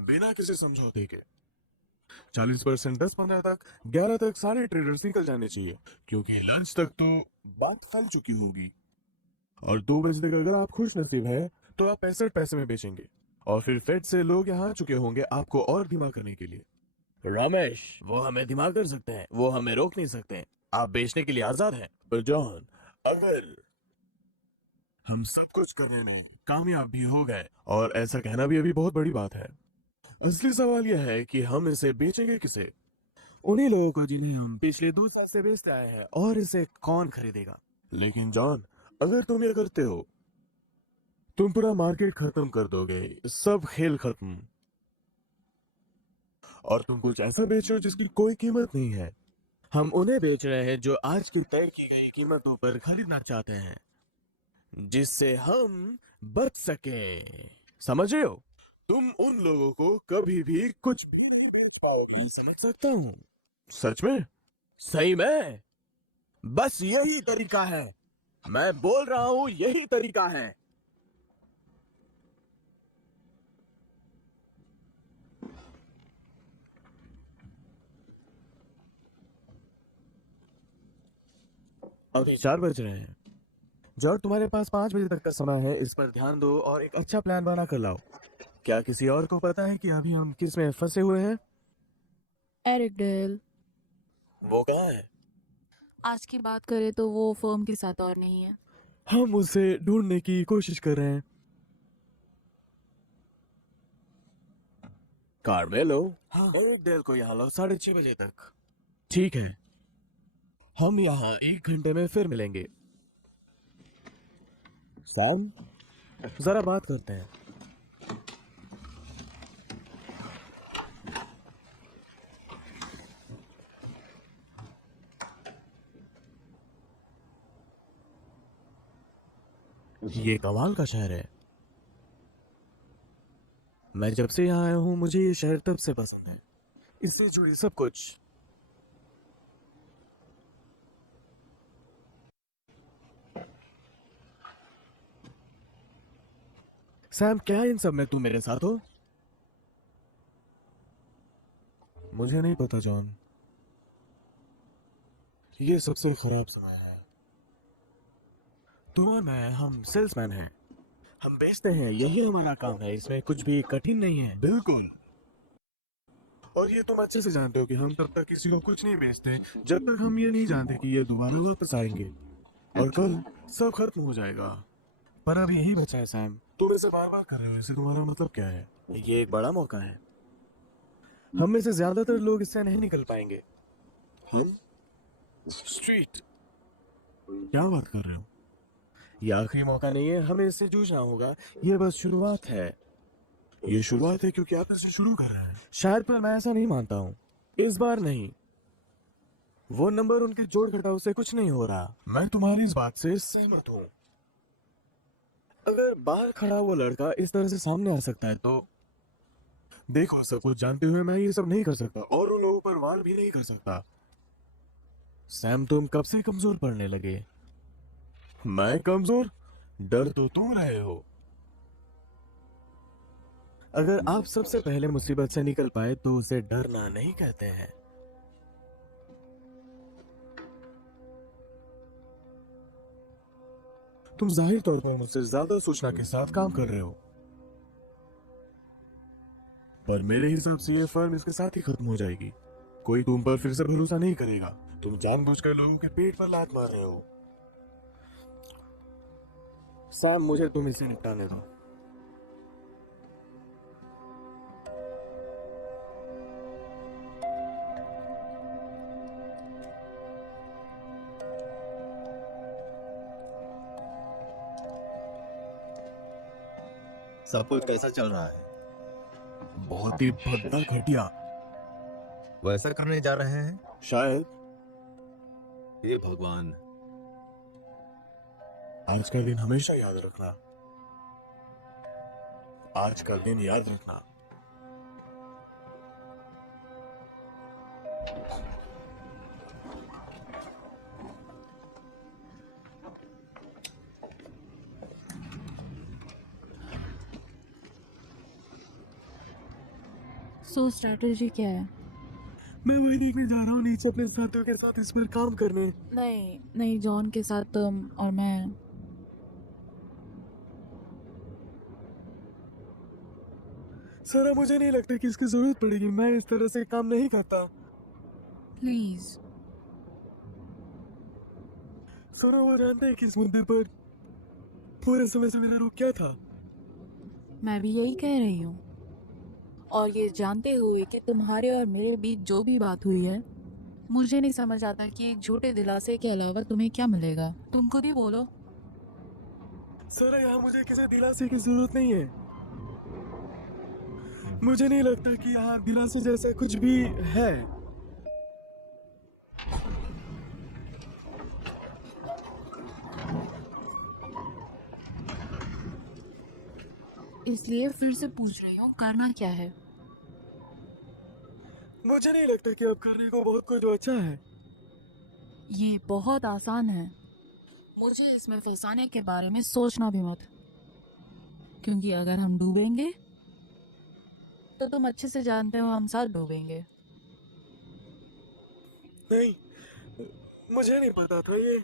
बिना किसी समझौते के। 40%, 10-15 तक, 11 तक सारे ट्रेडर्स निकल जाने चाहिए, क्योंकि लंच तक तो बात फैल चुकी होगी। और 2 बजे तक अगर आप खुश नसीब है तो आप 65 पैसे में बेचेंगे। और फिर फेड से लोग यहाँ आ चुके होंगे आपको और धीमा करने के लिए। रमेश, वो हमें धीमा कर सकते हैं, वो हमें रोक नहीं सकते। आप बेचने के लिए आजाद हैं। पर जॉन, अगर हम सब कुछ करने में कामयाब भी हो गए, और ऐसा कहना भी अभी बहुत बड़ी बात है, असली सवाल यह है कि हम इसे बेचेंगे किसे? उन्हीं लोगों को जिन्हें हम पिछले 2 साल से बेचते आए हैं। और इसे कौन खरीदेगा? लेकिन जॉन, अगर तुम ये करते हो, तुम पूरा मार्केट खत्म कर दोगे, सब खेल खत्म। और तुम कुछ ऐसा बेच रहे हो जिसकी कोई कीमत नहीं है। हम उन्हें बेच रहे हैं जो आज की तय की गई कीमतों पर खरीदना चाहते हैं, जिससे हम बच सके। समझ रहे हो? तुम उन लोगों को कभी भी कुछ भी नहीं बेच पाओगे। समझ सकता हूँ। सच में? सही में? बस यही तरीका है। मैं बोल रहा हूँ, यही तरीका है। अभी 4 बज रहे हैं। जॉर्ज, तुम्हारे पास 5 बजे तक का समय है। इस पर ध्यान दो और एक अच्छा प्लान बना कर लाओ। क्या किसी और को पता है कि अभी हम किस में फंसे हुए हैं? एरिक डेल, वो कहाँ है? आज की बात करें तो वो फर्म के साथ और नहीं है। हम उसे ढूंढने की कोशिश कर रहे हैं। कार्मेलो, हाँ, एरिक डेल को यहाँ लो 6:30 बजे तक। ठीक है, हम यहाँ 1 घंटे में फिर मिलेंगे। सैम, जरा बात करते हैं। ये कमाल का शहर है। मैं जब से यहाँ आया हूँ, मुझे ये शहर तब से पसंद है। इससे जुड़ी सब कुछ। सैम, क्या इन सब में तू मेरे साथ हो? मुझे नहीं पता जॉन। ये सबसे खराब समय है। तुम और मैं, हम सेल्समैन हैं। हम बेचते हैं, यही हमारा काम है। इसमें कुछ भी कठिन नहीं है। बिल्कुल। और ये तुम अच्छे से जानते हो कि हम तब तक किसी को कुछ नहीं बेचते जब तक हम ये नहीं जानते कि ये दोबारा वापस आएंगे, और कल सब खत्म हो जाएगा। पर अब यही बचा है सैम। तुम इसे बार बार कर रहे हो, इसे तुम्हारा मतलब क्या है? ये एक बड़ा मौका है। हम में से ज्यादातर लोग इससे नहीं निकल पाएंगे। हम स्ट्रीट, क्या बात कर रहे हो? ये आखिरी मौका नहीं है, हमें इससे जूझना होगा। ये बस शुरुआत है। ये शुरुआत है क्योंकि आप इसे शुरू कर रहे हैं। शायद, पर मैं ऐसा नहीं मानता हूँ। इस बार नहीं। वो नंबर उनके जोड़ घटाव से कुछ नहीं हो रहा। मैं तुम्हारी इस बात से सहमत हूँ। अगर बाहर खड़ा वो लड़का इस तरह से सामने आ सकता है तो देखो, सब कुछ जानते हुए मैं ये सब नहीं कर सकता, और उन लोगों पर वार भी नहीं कर सकता। सैम, तुम कब से कमजोर पड़ने लगे? मैं कमजोर? डर तो तुम रहे हो। अगर आप सबसे पहले मुसीबत से निकल पाए तो उसे डरना नहीं कहते हैं। तुम जाहिर तौर पर मुझसे ज्यादा सूचना के साथ काम कर रहे हो, पर मेरे हिसाब से ये फर्म इसके साथ ही खत्म हो जाएगी। कोई तुम पर फिर से भरोसा नहीं करेगा। तुम जानबूझकर लोगों के पेट पर लात मार रहे हो। सैम, मुझे तुम इसे निपटाने दो। सब कुछ कैसा चल रहा है? बहुत ही भद्दा घटिया। वैसा करने जा रहे हैं? शायद। ये भगवान, आज का दिन हमेशा याद रखना। आज का दिन याद रखना। सो स्ट्रैटेजी क्या है? मैं वही देखने जा रहा हूँ, नीचे अपने साथियों के साथ इस पर काम करने। नहीं नहीं, जॉन के साथ तुम और मैं। सारा, मुझे नहीं लगता कि इसकी जरूरत पड़ेगी। मैं इस तरह से काम नहीं करता। प्लीज। सारा, वो जानता है कि इस मुद्दे पर पूरे समय से मेरा रुख क्या था। मैं भी यही कह रही हूँ, और ये जानते हुए कि तुम्हारे और मेरे बीच जो भी बात हुई है, मुझे नहीं समझ आता कि एक झूठे दिलासे के अलावा तुम्हें क्या मिलेगा। तुम खुद ही बोलो। सारा, यहाँ मुझे किसी दिलासे की जरूरत नहीं है। मुझे नहीं लगता कि यहाँ दिलासे जैसा कुछ भी है। इसलिए फिर से पूछ रही हूँ, करना क्या है? मुझे नहीं लगता कि अब करने को बहुत कुछ अच्छा है। ये बहुत आसान है। मुझे इसमें फंसाने के बारे में सोचना भी मत, क्योंकि अगर हम डूबेंगे तो तुम अच्छे से जानते हो हम साथ डूबेंगे। नहीं, मुझे नहीं पता था ये।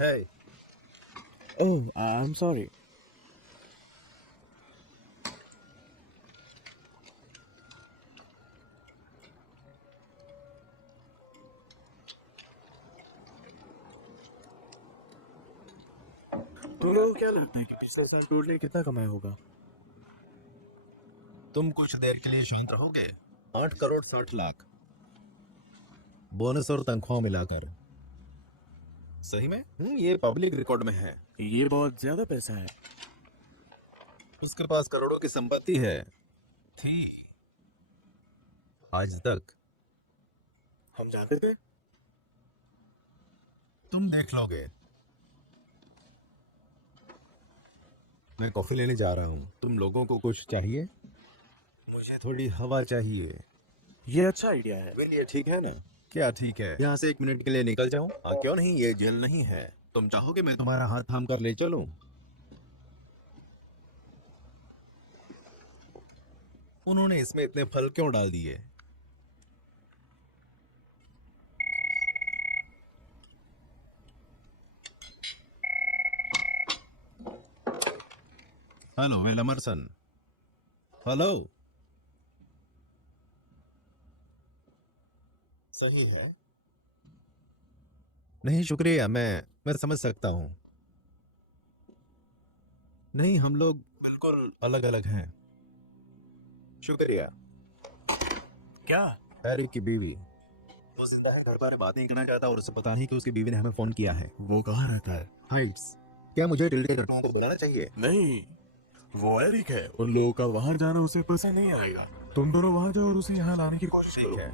Hey, Oh, I'm sorry. तुम लोगों को क्या लगता है कि पिछले साल टोटल कितना कमाया होगा? तुम कुछ देर के लिए शांत रहोगे? 8 करोड़ 60 लाख, बोनस और तनख्वाह मिलाकर। सही में? ये पब्लिक रिकॉर्ड में है। ये बहुत ज्यादा पैसा है। उसके पास करोड़ों की संपत्ति है, थी आज तक। हम जानते थे। तुम देख लोगे। मैं कॉफी लेने जा रहा हूँ। तुम लोगों को कुछ चाहिए? मुझे थोड़ी हवा चाहिए। ये अच्छा आइडिया है। विन, ये ठीक है ना? क्या ठीक है? यहाँ से 1 मिनट के लिए निकल जाऊं? क्यों नहीं, ये जेल नहीं है। तुम चाहोगे मैं तुम्हारा हाथ थाम कर ले चलूं? उन्होंने इसमें इतने फल क्यों डाल दिए? Hello Will Emerson. हेलो। सही है। नहीं शुक्रिया, मैं समझ सकता हूँ। नहीं, हम लोग बिल्कुल अलग अलग हैं। शुक्रिया। क्या? हैरी की बीवी, वो जिंदा है, घर पर बात नहीं करना चाहता और उसे पता नहीं कि उसकी बीवी ने हमें फोन किया है। वो कहाँ रहता है? हाइट्स। क्या मुझे टिल्डे घटनाओं को बुलाना चाहिए? नहीं, वो एरिक है। उन लोगों का वहां जाना उसे पसंद नहीं आएगा। तुम दोनों वहां जाओ और उसे यहाँ लाने की कोशिश ठीक करो। है।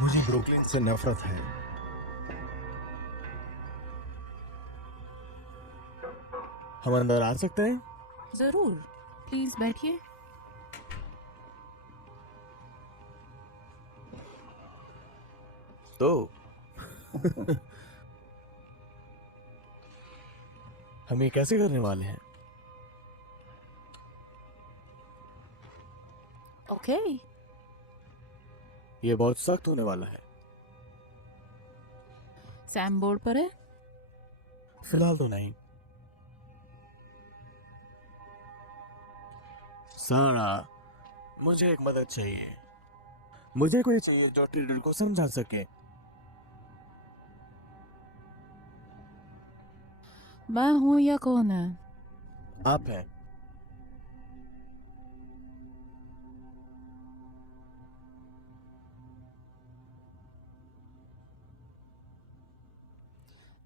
मुझे ब्रुकलिन से नफरत है। हम अंदर आ सकते हैं? जरूर, प्लीज बैठिए। तो हम ये कैसे करने वाले हैं? ओके। ये बहुत सख्त होने वाला है। सैम बोर्ड पर है? फिलहाल तो नहीं। सारा, मुझे एक मदद चाहिए। मुझे कोई चाहिए जो टिल्डर को समझा सके। मैं हूँ या कौन है? आप हैं।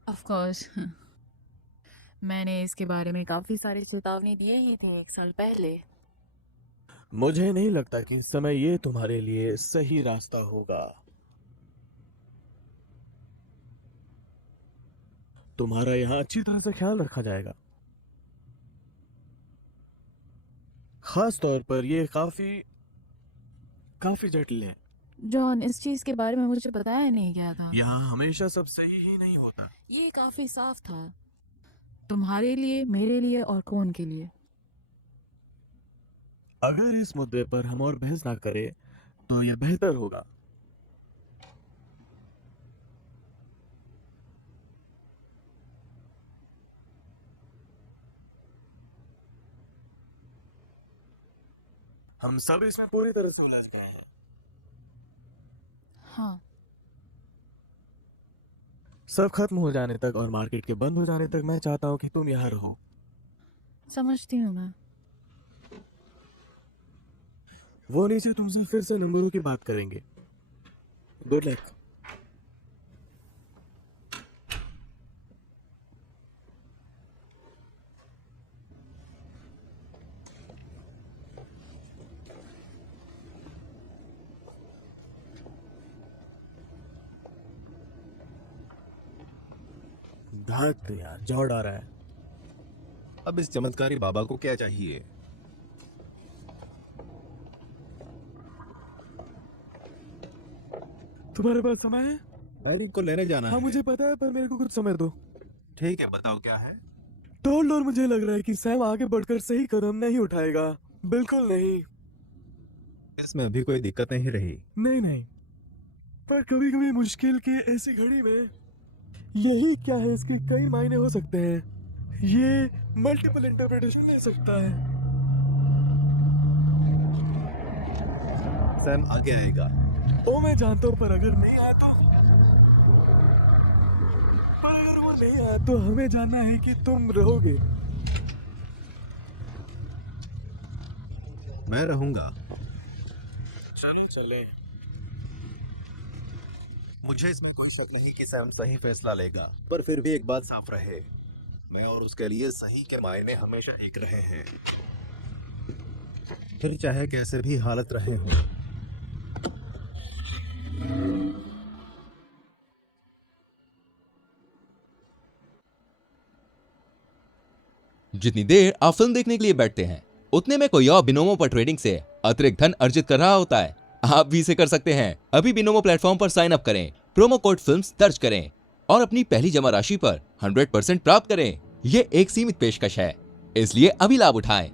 Of course. मैंने इसके बारे में काफी सारी चेतावनी दिए ही थे 1 साल पहले। मुझे नहीं लगता कि इस समय ये तुम्हारे लिए सही रास्ता होगा। तुम्हारा यहाँ अच्छी तरह से ख्याल रखा जाएगा। खास तौर पर ये काफी जटिल है। जॉन, इस चीज के बारे में मुझे बताया नहीं गया था। यहाँ हमेशा सब सही ही नहीं होता। ये काफी साफ था, तुम्हारे लिए, मेरे लिए और कौन के लिए। अगर इस मुद्दे पर हम और बहस ना करें तो यह बेहतर होगा। हम सब इसमें पूरी तरह से उलझ गए हैं। हाँ। सब खत्म हो जाने तक और मार्केट के बंद हो जाने तक मैं चाहता हूँ कि तुम यहाँ रहो। समझती हूँ मैं। वो नीचे तुमसे फिर से नंबरों की बात करेंगे। Good luck. धाक यार, जौड़ आ रहा है। अब इस चमत्कारी बाबा को क्या चाहिए? तुम्हारे पास समय है? हैरी को लेने जाना हाँ है। मुझे पता है, पर मेरे को कुछ समय दो। ठीक है, बताओ क्या है? टोल्ड, और मुझे लग रहा है कि सैम आगे बढ़कर सही कदम नहीं उठाएगा। बिल्कुल नहीं। इसमें अभी कोई दिक्कत नहीं रही। नहीं, पर कभी कभी मुश्किल की ऐसी घड़ी में यही क्या है, इसके कई मायने हो सकते हैं। ये मल्टीपल इंटरप्रिटेशन ले सकता है। सैम आगे आएगा। ओ मैं जानता हूँ, पर अगर नहीं आया तो? पर अगर वो नहीं आया तो हमें जानना है कि तुम रहोगे। मैं रहूंगा। चलो चले। मुझे इसमें कोई शक नहीं कि सैम सही फैसला लेगा, पर फिर भी एक बात साफ रहे, मैं और उसके लिए सही के मायने हमेशा एक रहे हैं, फिर चाहे कैसे भी हालत रहे हो। जितनी देर आप फिल्म देखने के लिए बैठते हैं उतने में कोई और बिनोमो पर ट्रेडिंग से अतिरिक्त धन अर्जित कर रहा होता है। आप भी इसे कर सकते हैं। अभी बिनोमो प्लेटफॉर्म पर साइन अप करें, प्रोमो कोड फिल्म्स दर्ज करें और अपनी पहली जमा राशि पर 100% प्राप्त करें। ये एक सीमित पेशकश है, इसलिए अभी लाभ उठाएं।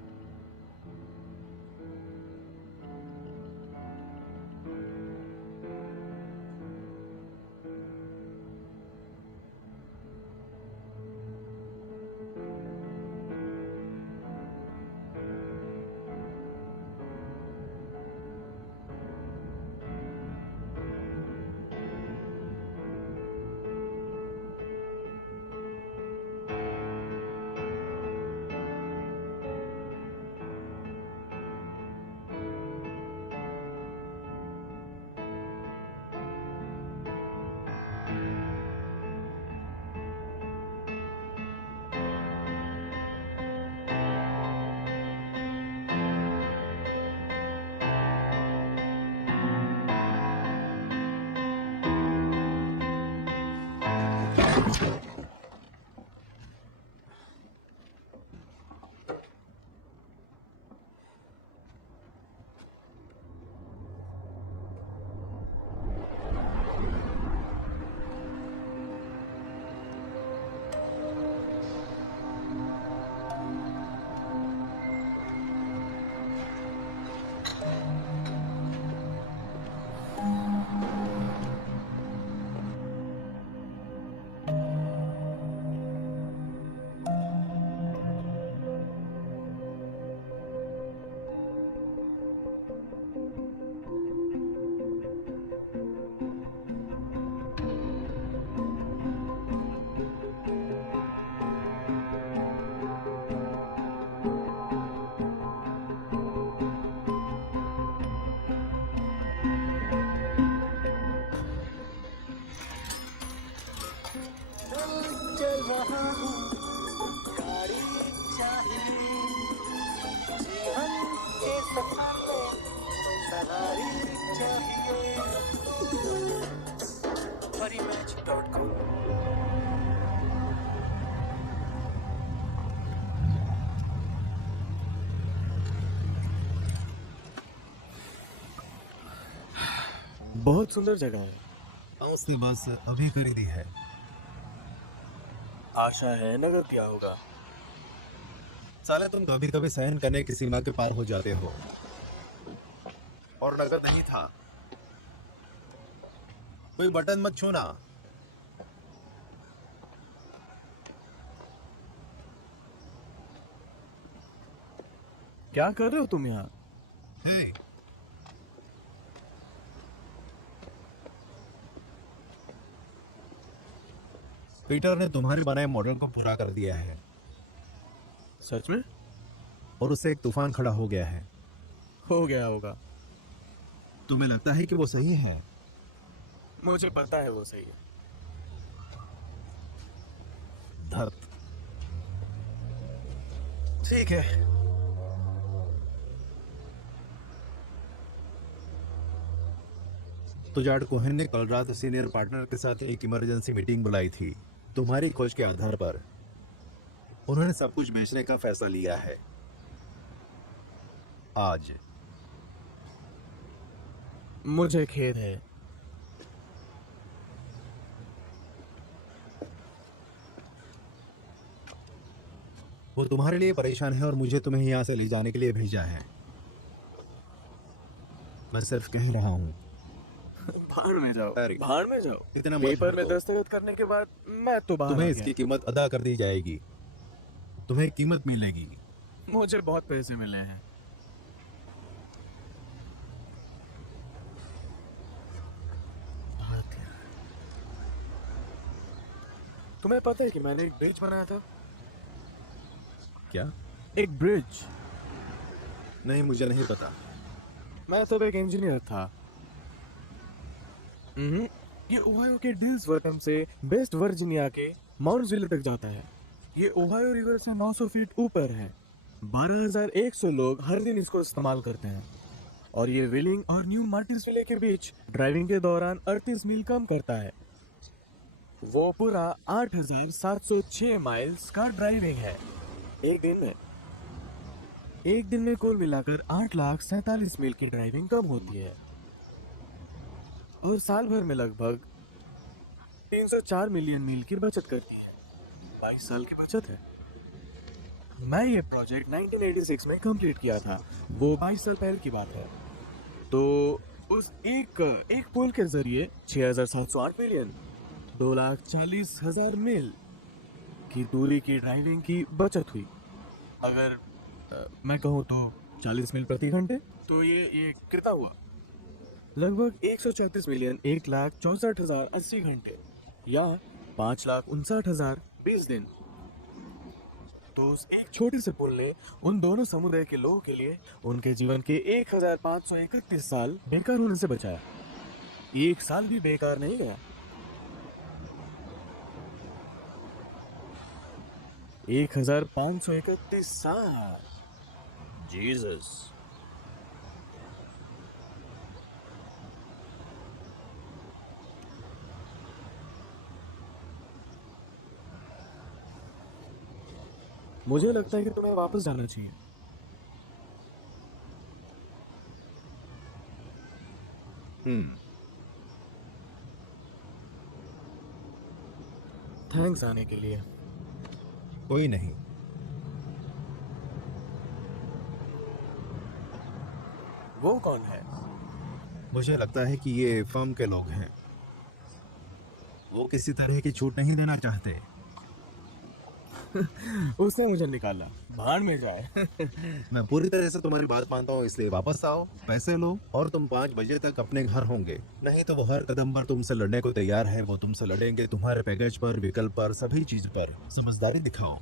बहुत सुंदर जगह है। उसने बस अभी खरीदी है। आशा है नगद क्या होगा। साले तुम कभी कभी सहन करने की सीमा के पार हो जाते हो, और नगद नहीं था। कोई बटन मत छूना। क्या कर रहे हो तुम यहाँ? हे, पीटर ने तुम्हारे बनाए मॉडल को पूरा कर दिया है। सच में? और उससे एक तूफान खड़ा हो गया है। हो गया होगा। तुम्हें लगता है कि वो सही है? मुझे पता है वो सही है। धत। ठीक है। तो जार्ड कोहेन ने कल रात सीनियर पार्टनर के साथ एक इमरजेंसी मीटिंग बुलाई थी। तुम्हारी खोज के आधार पर उन्होंने सब कुछ बेचने का फैसला लिया है। आज मुझे खेद है। वो तुम्हारे लिए परेशान है और मुझे तुम्हें यहाँ से ले जाने के लिए भेजा है। मैं सिर्फ कह रहा हूँ। भाड़ में जाओ, भाड़ में जाओ। इतना मत पेपर में भड़को। दस्तखत करने के बाद मैं तो बाहर तुम्हें आ इसकी गया। कीमत अदा कर दी जाएगी। तुम्हें कीमत मिलेगी। मुझे बहुत पैसे मिले हैं। तुम्हें पता है कि मैंने एक ब्रिज बनाया था? क्या? एक ब्रिज। नहीं, मुझे नहीं पता। मैं तब एक इंजीनियर था। ये ओहायो के डिल्सवर्थ से वेस्ट वर्जीनिया के माउंट्सविले तक जाता है। ये ओहायो रिवर से 900 फीट ऊपर है। 12,100 लोग हर दिन इसको इस्तेमाल करते हैं और ये विलिंग और न्यू मार्टिन्सविले के बीच ड्राइविंग के दौरान 38 मील कम करता है। वो पूरा 8,706 माइल्स का ड्राइविंग है एक दिन में। एक दिन में कुल मिलाकर 8,47,000 मील की ड्राइविंग कम होती है और साल भर में लगभग 304 मिलियन मील की बचत करती है। 22 साल की बचत है। मैं ये प्रोजेक्ट 1986 में कंप्लीट किया था, वो 22 साल पहले की बात है। तो उस एक पुल के जरिए 6,708 मिलियन 2,40,000 मील की दूरी की ड्राइविंग की बचत हुई। अगर मैं कहूँ तो 40 मील प्रति घंटे, तो ये कितना हुआ? लगभग 134 मिलियन 1,64,080 घंटे या 5,59,020 दिन। तो उस एक छोटे से पुल ने उन दोनों समुदाय के लोगों के लिए उनके जीवन के 1,531 साल बेकार होने से बचाया। एक साल भी बेकार नहीं गया। 1,531 साल। जीसस। मुझे लगता है कि तुम्हें वापस जाना चाहिए। थैंक्स आने के लिए। कोई नहीं। वो कौन है? मुझे लगता है कि ये फर्म के लोग हैं। वो किसी तरह की छूट नहीं देना चाहते। उसने मुझे निकाला। भाड़ में जाए। मैं पूरी तरह से तुम्हारी बात मानता हूँ, इसलिए वापस आओ, पैसे लो और तुम 5 बजे तक अपने घर होंगे। नहीं तो वो हर कदम पर तुमसे लड़ने को तैयार है। वो तुमसे लड़ेंगे तुम्हारे पैकेज पर, विकल्प पर, सभी चीज पर। समझदारी दिखाओ।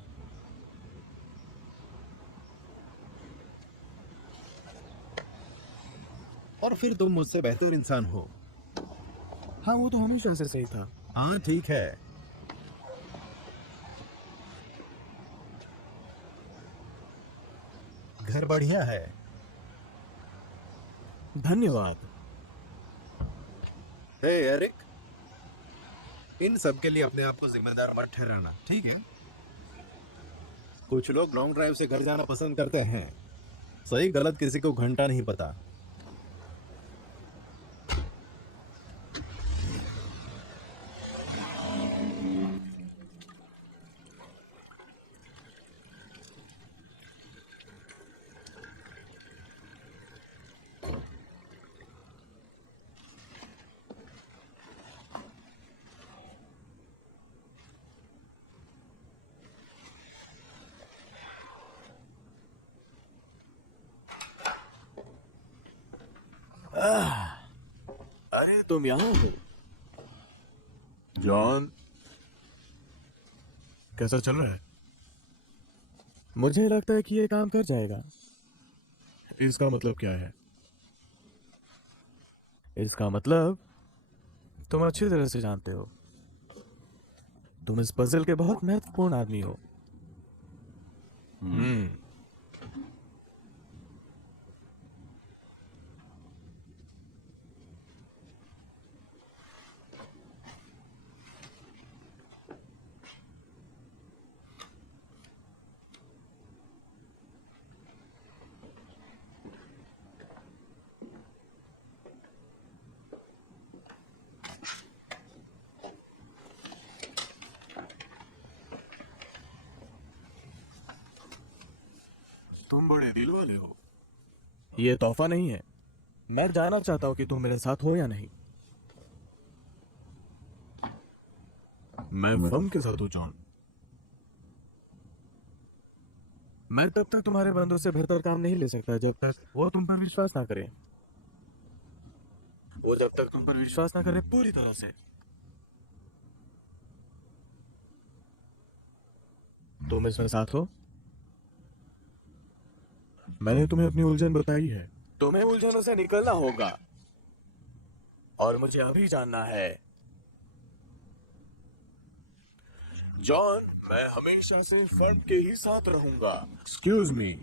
और फिर तुम मुझसे बेहतर इंसान हो। हाँ, वो तो हमेशा से सही था। हाँ ठीक है। घर बढ़िया है। धन्यवाद। हे एरिक, इन सब के लिए अपने आप को जिम्मेदार मत ठहराना, ठीक है? कुछ लोग लॉन्ग ड्राइव से घर जाना पसंद करते हैं। सही गलत किसी को घंटा नहीं पता। अरे तुम यहाँ हो? जॉन, कैसा चल रहा है? मुझे लगता है कि ये काम कर जाएगा। इसका मतलब क्या है? इसका मतलब तुम अच्छी तरह से जानते हो। तुम इस पजल के बहुत महत्वपूर्ण आदमी हो। तुम बड़े दिल वाले हो। ये तोहफा नहीं है। मैं जानना चाहता हूं कि तुम मेरे साथ हो या नहीं। मैं फर्म के साथ हूं जॉन। मैं तब तक तुम्हारे बंदों से बेहतर काम नहीं ले सकता जब तक वो तुम पर विश्वास ना करे। वो जब तक तुम पर विश्वास ना करे पूरी तरह से। तुम इसमें साथ हो। मैंने तुम्हें अपनी उलझन बताई है। तुम्हें उलझनों से निकलना होगा और मुझे अभी जानना है। जॉन, मैं हमेशा से फर्म के ही साथ रहूंगा। Excuse me.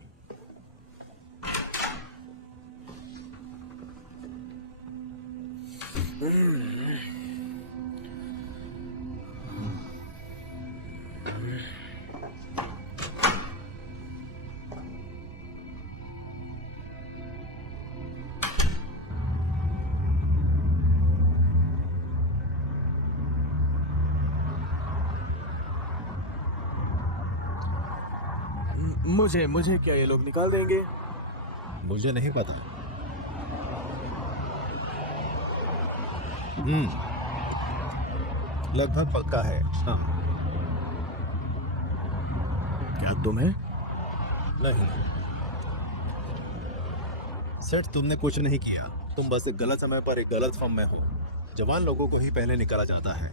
मुझे मुझे क्या ये लोग निकाल देंगे? मुझे नहीं पता। लगभग पक्का है। हाँ। क्या तुम है? नहीं सेठ, तुमने कुछ नहीं किया। तुम बस एक गलत समय पर एक गलत फर्म में हो। जवान लोगों को ही पहले निकाला जाता है।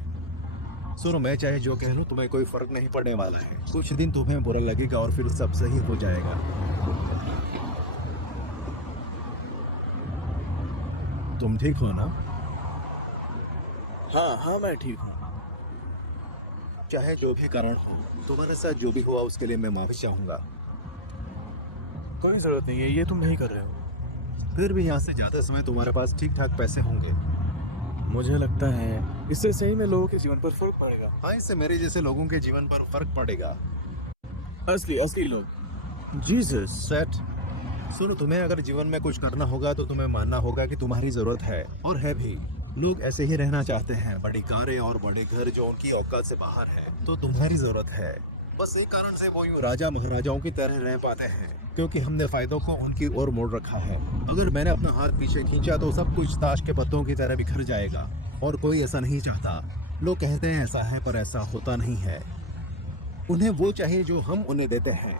सुनो, मैं चाहे जो कह लूं तुम्हें कोई फर्क नहीं पड़ने वाला है। कुछ दिन तुम्हें बुरा लगेगा और फिर सब सही हो जाएगा। तुम ठीक हो ना? हाँ हाँ, मैं ठीक हूँ। चाहे जो भी कारण हो, तुम्हारे साथ जो भी हुआ उसके लिए मैं माफी चाहूंगा। कोई जरूरत नहीं है, ये तुम नहीं कर रहे हो। फिर भी यहाँ से जाते समय तुम्हारे पास ठीक ठाक पैसे होंगे। मुझे लगता है इससे सही में लोगों के जीवन पर फर्क पड़ेगा। हाँ, इससे मेरे जैसे लोगों के जीवन पर फर्क पड़ेगा। असली असली लोग। जीसस। सेट, सुनो, तुम्हें अगर जीवन में कुछ करना होगा तो तुम्हें मानना होगा कि तुम्हारी जरूरत है, और है भी। लोग ऐसे ही रहना चाहते हैं, बड़ी कारें और बड़े घर जो उनकी औकात से बाहर है। तो तुम्हारी जरूरत है। बस एक कारण से वो यूं राजा महाराजाओं की तरह रह पाते हैं, क्योंकि हमने फायदों को उनकी ओर मोड़ रखा है। अगर मैंने अपना हाथ पीछे खींचा तो सब कुछ ताश के पत्तों की तरह बिखर जाएगा, और कोई ऐसा नहीं चाहता। लोग कहते हैं ऐसा है, पर ऐसा होता नहीं है। उन्हें वो चाहिए जो हम उन्हें देते हैं,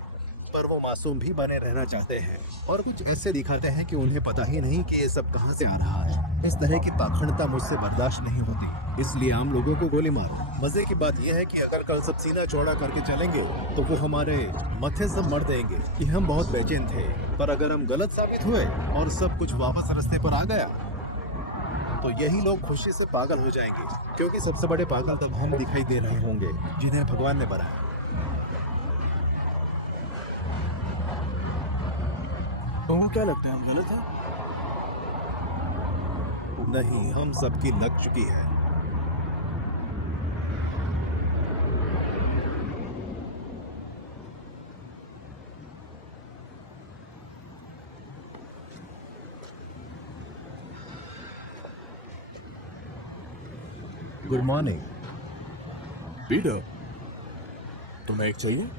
पर वो मासूम भी बने रहना चाहते हैं, और कुछ ऐसे दिखाते हैं कि उन्हें पता ही नहीं कि ये सब कहां से आ रहा है। इस तरह की पाखंडता मुझसे बर्दाश्त नहीं होती, इसलिए आम लोगों को गोली मारो। मजे की बात यह है कि अगर कल सब सीना चौड़ा करके चलेंगे तो वो हमारे मत्थे से मर देंगे कि हम बहुत बेचैन थे। पर अगर हम गलत साबित हुए और सब कुछ वापस रास्ते पर आ गया, तो यही लोग खुशी से पागल हो जाएंगे, क्योंकि सबसे बड़े पागल तब हम दिखाई दे रहे होंगे जिन्हें भगवान ने बनाया। तुमको क्या लगता है, हम गलत हैं? नहीं, हम सबकी लग चुकी है। Good morning. पीटर, तुम्हें एक चाहिए?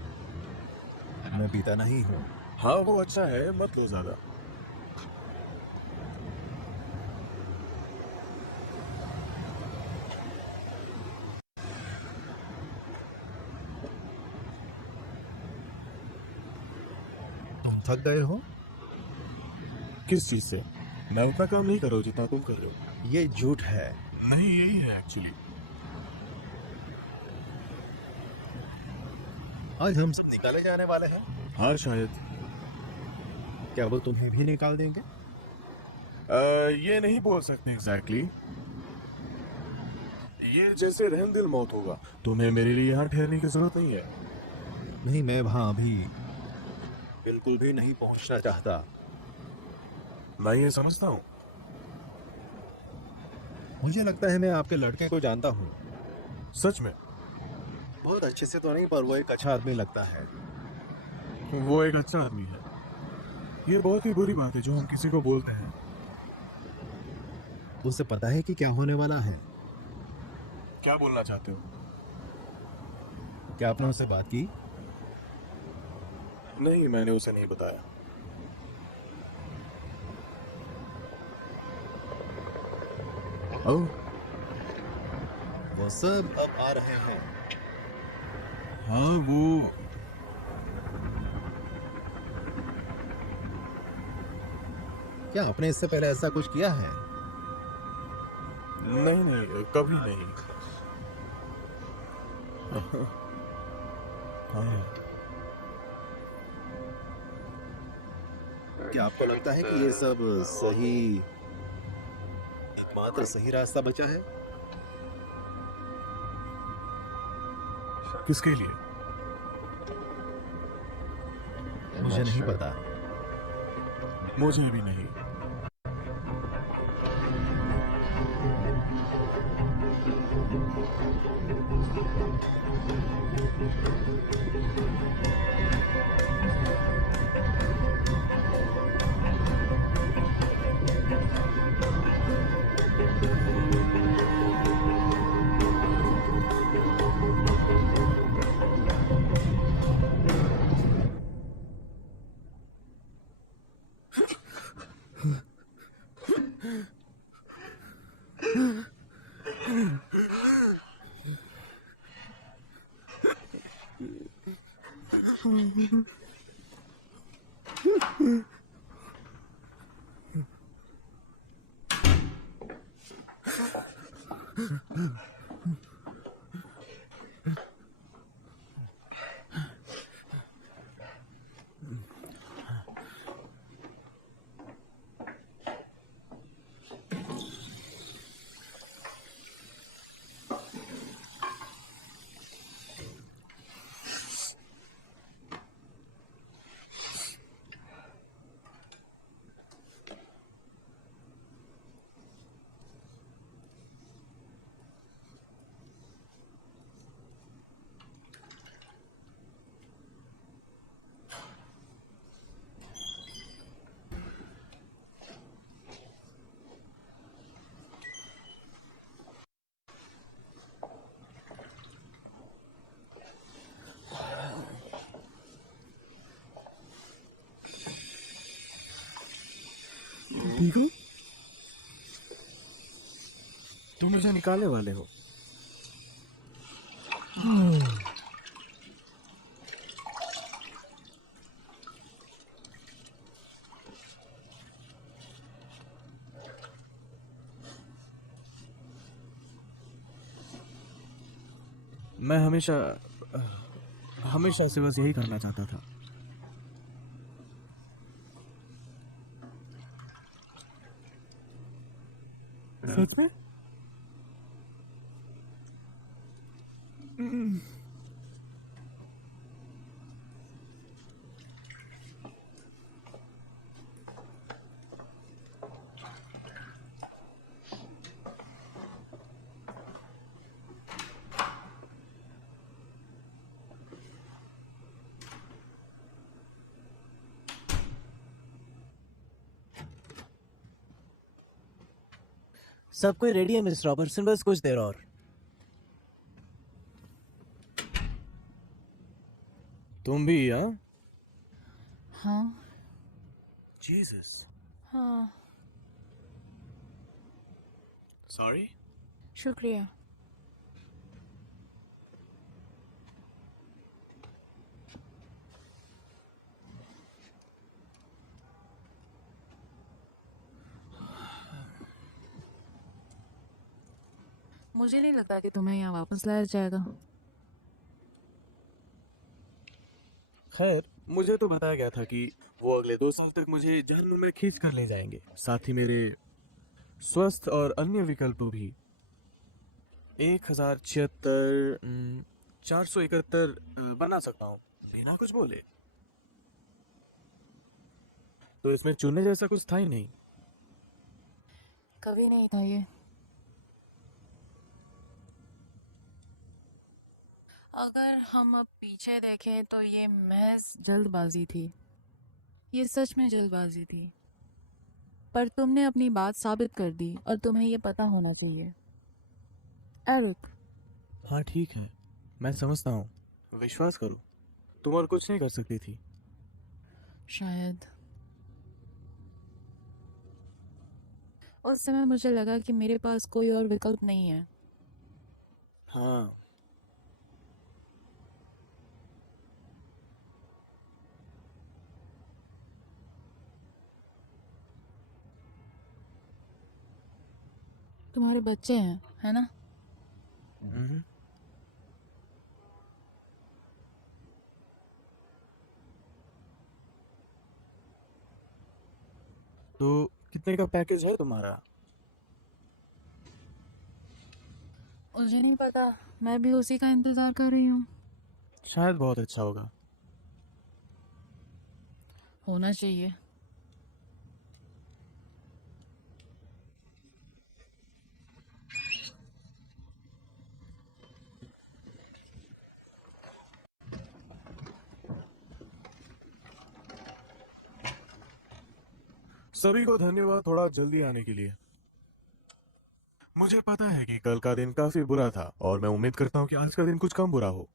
मैं पीता नहीं हूँ। हाँ, वो अच्छा है, मत लो ज्यादा। तुम थक गए हो? किस चीज से? मैं उतना काम नहीं कर रहा हूँ जितना तुम कर रहे हो। ये झूठ है। नहीं, यही है एक्चुअली। आज हम सब निकाले जाने वाले हैं। हाँ, शायद। क्या वो तुम्हें भी निकाल देंगे? ये नहीं बोल सकते एग्जैक्टली। ये जैसे रहमदिल मौत होगा। तुम्हें मेरे लिए यहाँ ठहरने की जरूरत नहीं है। नहीं, मैं वहां अभी बिल्कुल भी नहीं पहुंचना चाहता। मैं ये समझता हूँ। मुझे लगता है मैं आपके लड़के को जानता हूँ। सच में? बहुत अच्छे से तो नहीं, पर वो एक अच्छा आदमी लगता है। वो एक अच्छा आदमी है। ये बहुत ही बुरी बात है जो हम किसी को बोलते हैं। उसे पता है कि क्या होने वाला है। क्या बोलना चाहते हो? क्या आपने उससे बात की? नहीं, मैंने उसे नहीं बताया। ओह, वो सब अब आ रहे हैं। हाँ, वो क्या आपने इससे पहले ऐसा कुछ किया है? नहीं नहीं, कभी नहीं। हाँ। क्या आपको लगता है कि ये सब सही, एकमात्र सही रास्ता बचा है? किसके लिए? मुझे नहीं पता। मुझे भी नहीं। ठीक हो? तुम मुझे निकालने वाले हो? मैं हमेशा से बस यही करना चाहता था। सच में? सब कोई रेडी है मिस रॉबर्टसन, बस कुछ देर और। तुम भी? हाँ। हाँ जीसस। हाँ, सॉरी। शुक्रिया। मुझे नहीं लगता कि तुम्हें यहाँ वापस लाया जाएगा। खैर, मुझे तो बताया गया था कि वो अगले 2 साल तक मुझे जहन्नुम में खींच कर ले जाएंगे, साथ ही मेरे स्वस्थ और अन्य विकल्प भी। 1076 471 बना सकता हूँ बिना कुछ बोले। तो इसमें चुनने जैसा कुछ था ही नहीं। कभी नहीं था ये। अगर हम अब पीछे देखें तो ये महज जल्दबाजी थी। ये सच में जल्दबाजी थी। पर तुमने अपनी बात साबित कर दी और तुम्हें ये पता होना चाहिए। एरिक। हाँ ठीक है, मैं समझता हूँ। विश्वास करो, तुम और कुछ नहीं कर सकती थी। शायद उस समय मुझे लगा कि मेरे पास कोई और विकल्प नहीं है। हाँ, तुम्हारे बच्चे हैं, है ना? तो कितने का पैकेज है तुम्हारा? मुझे नहीं पता, मैं भी उसी का इंतजार कर रही हूँ। शायद बहुत अच्छा होगा। होना चाहिए। सभी को धन्यवाद थोड़ा जल्दी आने के लिए। मुझे पता है कि कल का दिन काफी बुरा था और मैं उम्मीद करता हूँ कि आज का दिन कुछ कम बुरा हो।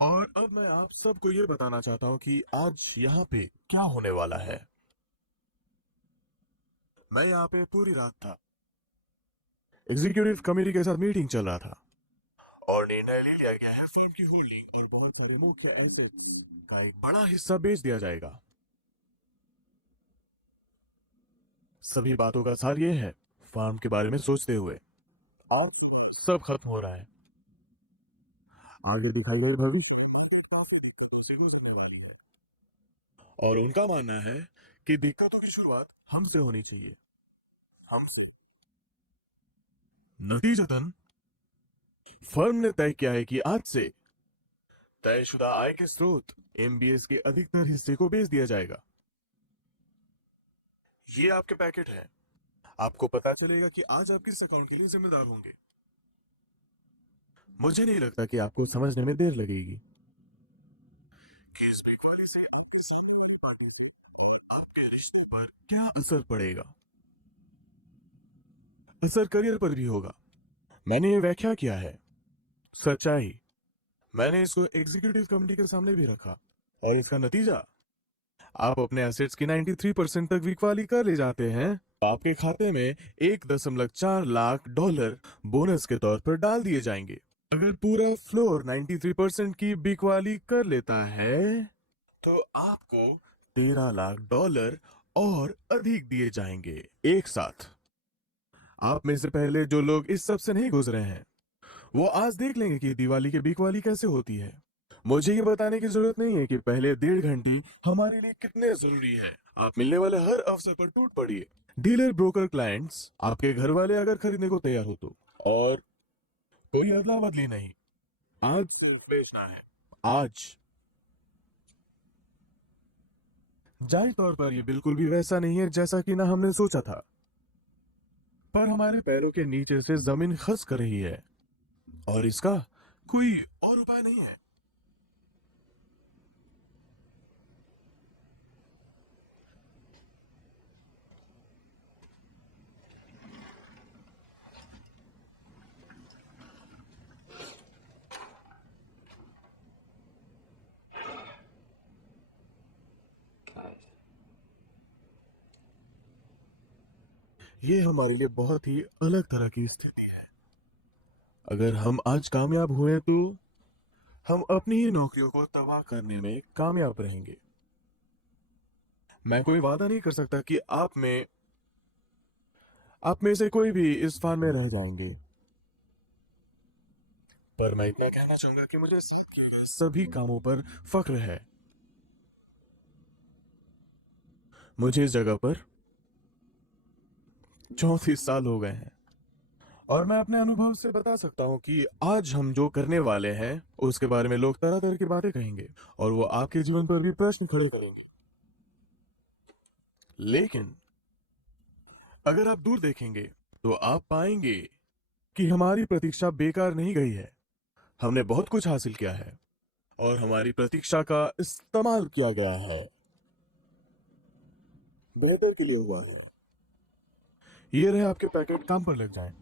और अब मैं आप सबको ये बताना चाहता हूँ कि आज यहाँ पे क्या होने वाला है। मैं यहाँ पे पूरी रात था। एग्जीक्यूटिव कमेटी के साथ मीटिंग चल रहा था और निर्णय ले लिया गया है फर्म की होल्डिंग और बहुत सारे मुख्य एसेट्स का एक बड़ा हिस्सा बेच दिया जाएगा। सभी बातों का सार ये है, फार्म के बारे में सोचते हुए और सब खत्म हो रहा है। आगे दिखाई गई भविष्य काफी दिक्कतों से गुजरने वाली है, और उनका मानना है कि दिक्कतों की शुरुआत हमसे होनी चाहिए, हमसे। नतीजतन फर्म ने तय किया है कि आज से तयशुदा आय के स्रोत एमबीएस के अधिकतर हिस्से को बेच दिया जाएगा। ये आपके पैकेट है। आपको पता चलेगा कि आज आप किस अकाउंट के लिए जिम्मेदार होंगे। मुझे नहीं लगता कि आपको समझने में देर लगेगी कि इस बिग वाली से आपके रिश्तों पर क्या असर पड़ेगा। असर करियर पर भी होगा। मैंने ये व्याख्या किया है सच्चाई। मैंने इसको एग्जीक्यूटिव कमेटी के सामने भी रखा, और इसका नतीजा आप अपने एसेट्स की 93% तक बिकवाली कर ले जाते हैं, आपके खाते में $1.4 लाख बोनस के तौर पर डाल दिए जाएंगे। अगर पूरा फ्लोर 93% की बिकवाली कर लेता है तो आपको $13 लाख और अधिक दिए जाएंगे एक साथ। आप में से पहले जो लोग इस सब से नहीं गुजरे हैं वो आज देख लेंगे कि दिवाली की बिकवाली कैसे होती है। मुझे ये बताने की जरूरत नहीं है कि पहले 1.5 घंटे हमारे लिए कितने जरूरी है। आप मिलने वाले हर अवसर पर टूट पड़िए। डीलर, ब्रोकर, क्लाइंट्स, आपके घर वाले अगर खरीदने को तैयार हो तो, और कोई अदला बदली नहीं। आज सिर्फ बेचना है, आज। जाहिर तौर पर ये बिल्कुल भी वैसा नहीं है जैसा कि ना हमने सोचा था, पर हमारे पैरों के नीचे से जमीन खस कर रही है, और इसका कोई और उपाय नहीं है। ये हमारे लिए बहुत ही अलग तरह की स्थिति है। अगर हम आज कामयाब हुए तो हम अपनी ही नौकरियों को तबाह करने में कामयाब रहेंगे। मैं कोई वादा नहीं कर सकता कि आप में से कोई भी इस फार्म में रह जाएंगे, पर मैं इतना कहना चाहूंगा कि मुझे साथ किए गए सभी कामों पर फख्र है। मुझे इस जगह पर 34 साल हो गए हैं, और मैं अपने अनुभव से बता सकता हूं कि आज हम जो करने वाले हैं उसके बारे में लोग तरह तरह की बातें कहेंगे, और वो आपके जीवन पर भी प्रश्न खड़े करेंगे। लेकिन अगर आप दूर देखेंगे तो आप पाएंगे कि हमारी प्रतीक्षा बेकार नहीं गई है। हमने बहुत कुछ हासिल किया है, और हमारी प्रतीक्षा का इस्तेमाल किया गया है, बेहतर के लिए हुआ है। ये रहे आपके पैकेट, काम पर लग जाएं।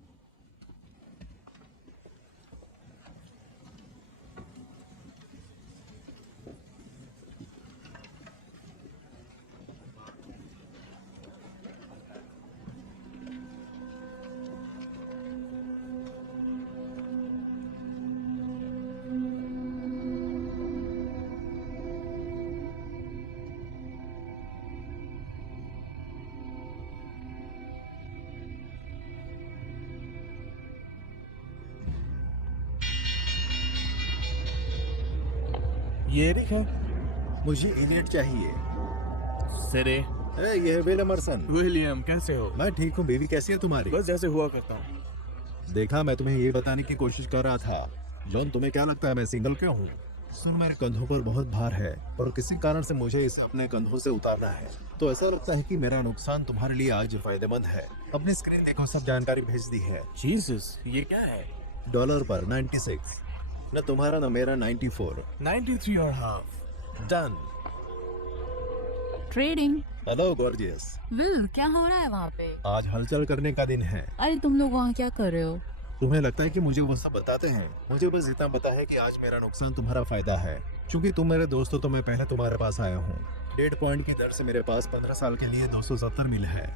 ये देखो, मुझे इलियट चाहिए। सरे, ये विल एमरसन। विलियम, कैसे हो? मैं ठीक हूँ। बेबी कैसी है तुम्हारी? बस जैसे हुआ करता हूँ। देखा, मैं तुम्हें ये बताने की कोशिश कर रहा था। जॉन, तुम्हें क्या लगता है मैं सिंगल क्यों हूँ? सुन, मेरे कंधों पर बहुत भार है और किसी कारण से मुझे इसे अपने कंधों से उतारना है। तो ऐसा लगता है कि मेरा नुकसान तुम्हारे लिए आज फायदेमंद है। अपनी स्क्रीन देखो, सब जानकारी भेज दी है। जीसस, ये क्या है? डॉलर पर 96, न तुम्हारा न मेरा 94, 93 और half. Done. Trading. Hello gorgeous. Will, क्या हो रहा है वहाँ पे? आज हलचल करने का दिन है। अरे तुम लोग वहाँ क्या कर रहे हो? तुम्हें लगता है कि मुझे वो सब बताते हैं? मुझे बस इतना पता है कि आज मेरा नुकसान तुम्हारा फायदा है। क्योंकि तुम मेरे दोस्त हो तो मैं पहले तुम्हारे पास आया हूँ। 1.5 पॉइंट की दर से मेरे पास 15 साल के लिए 270 मिल है।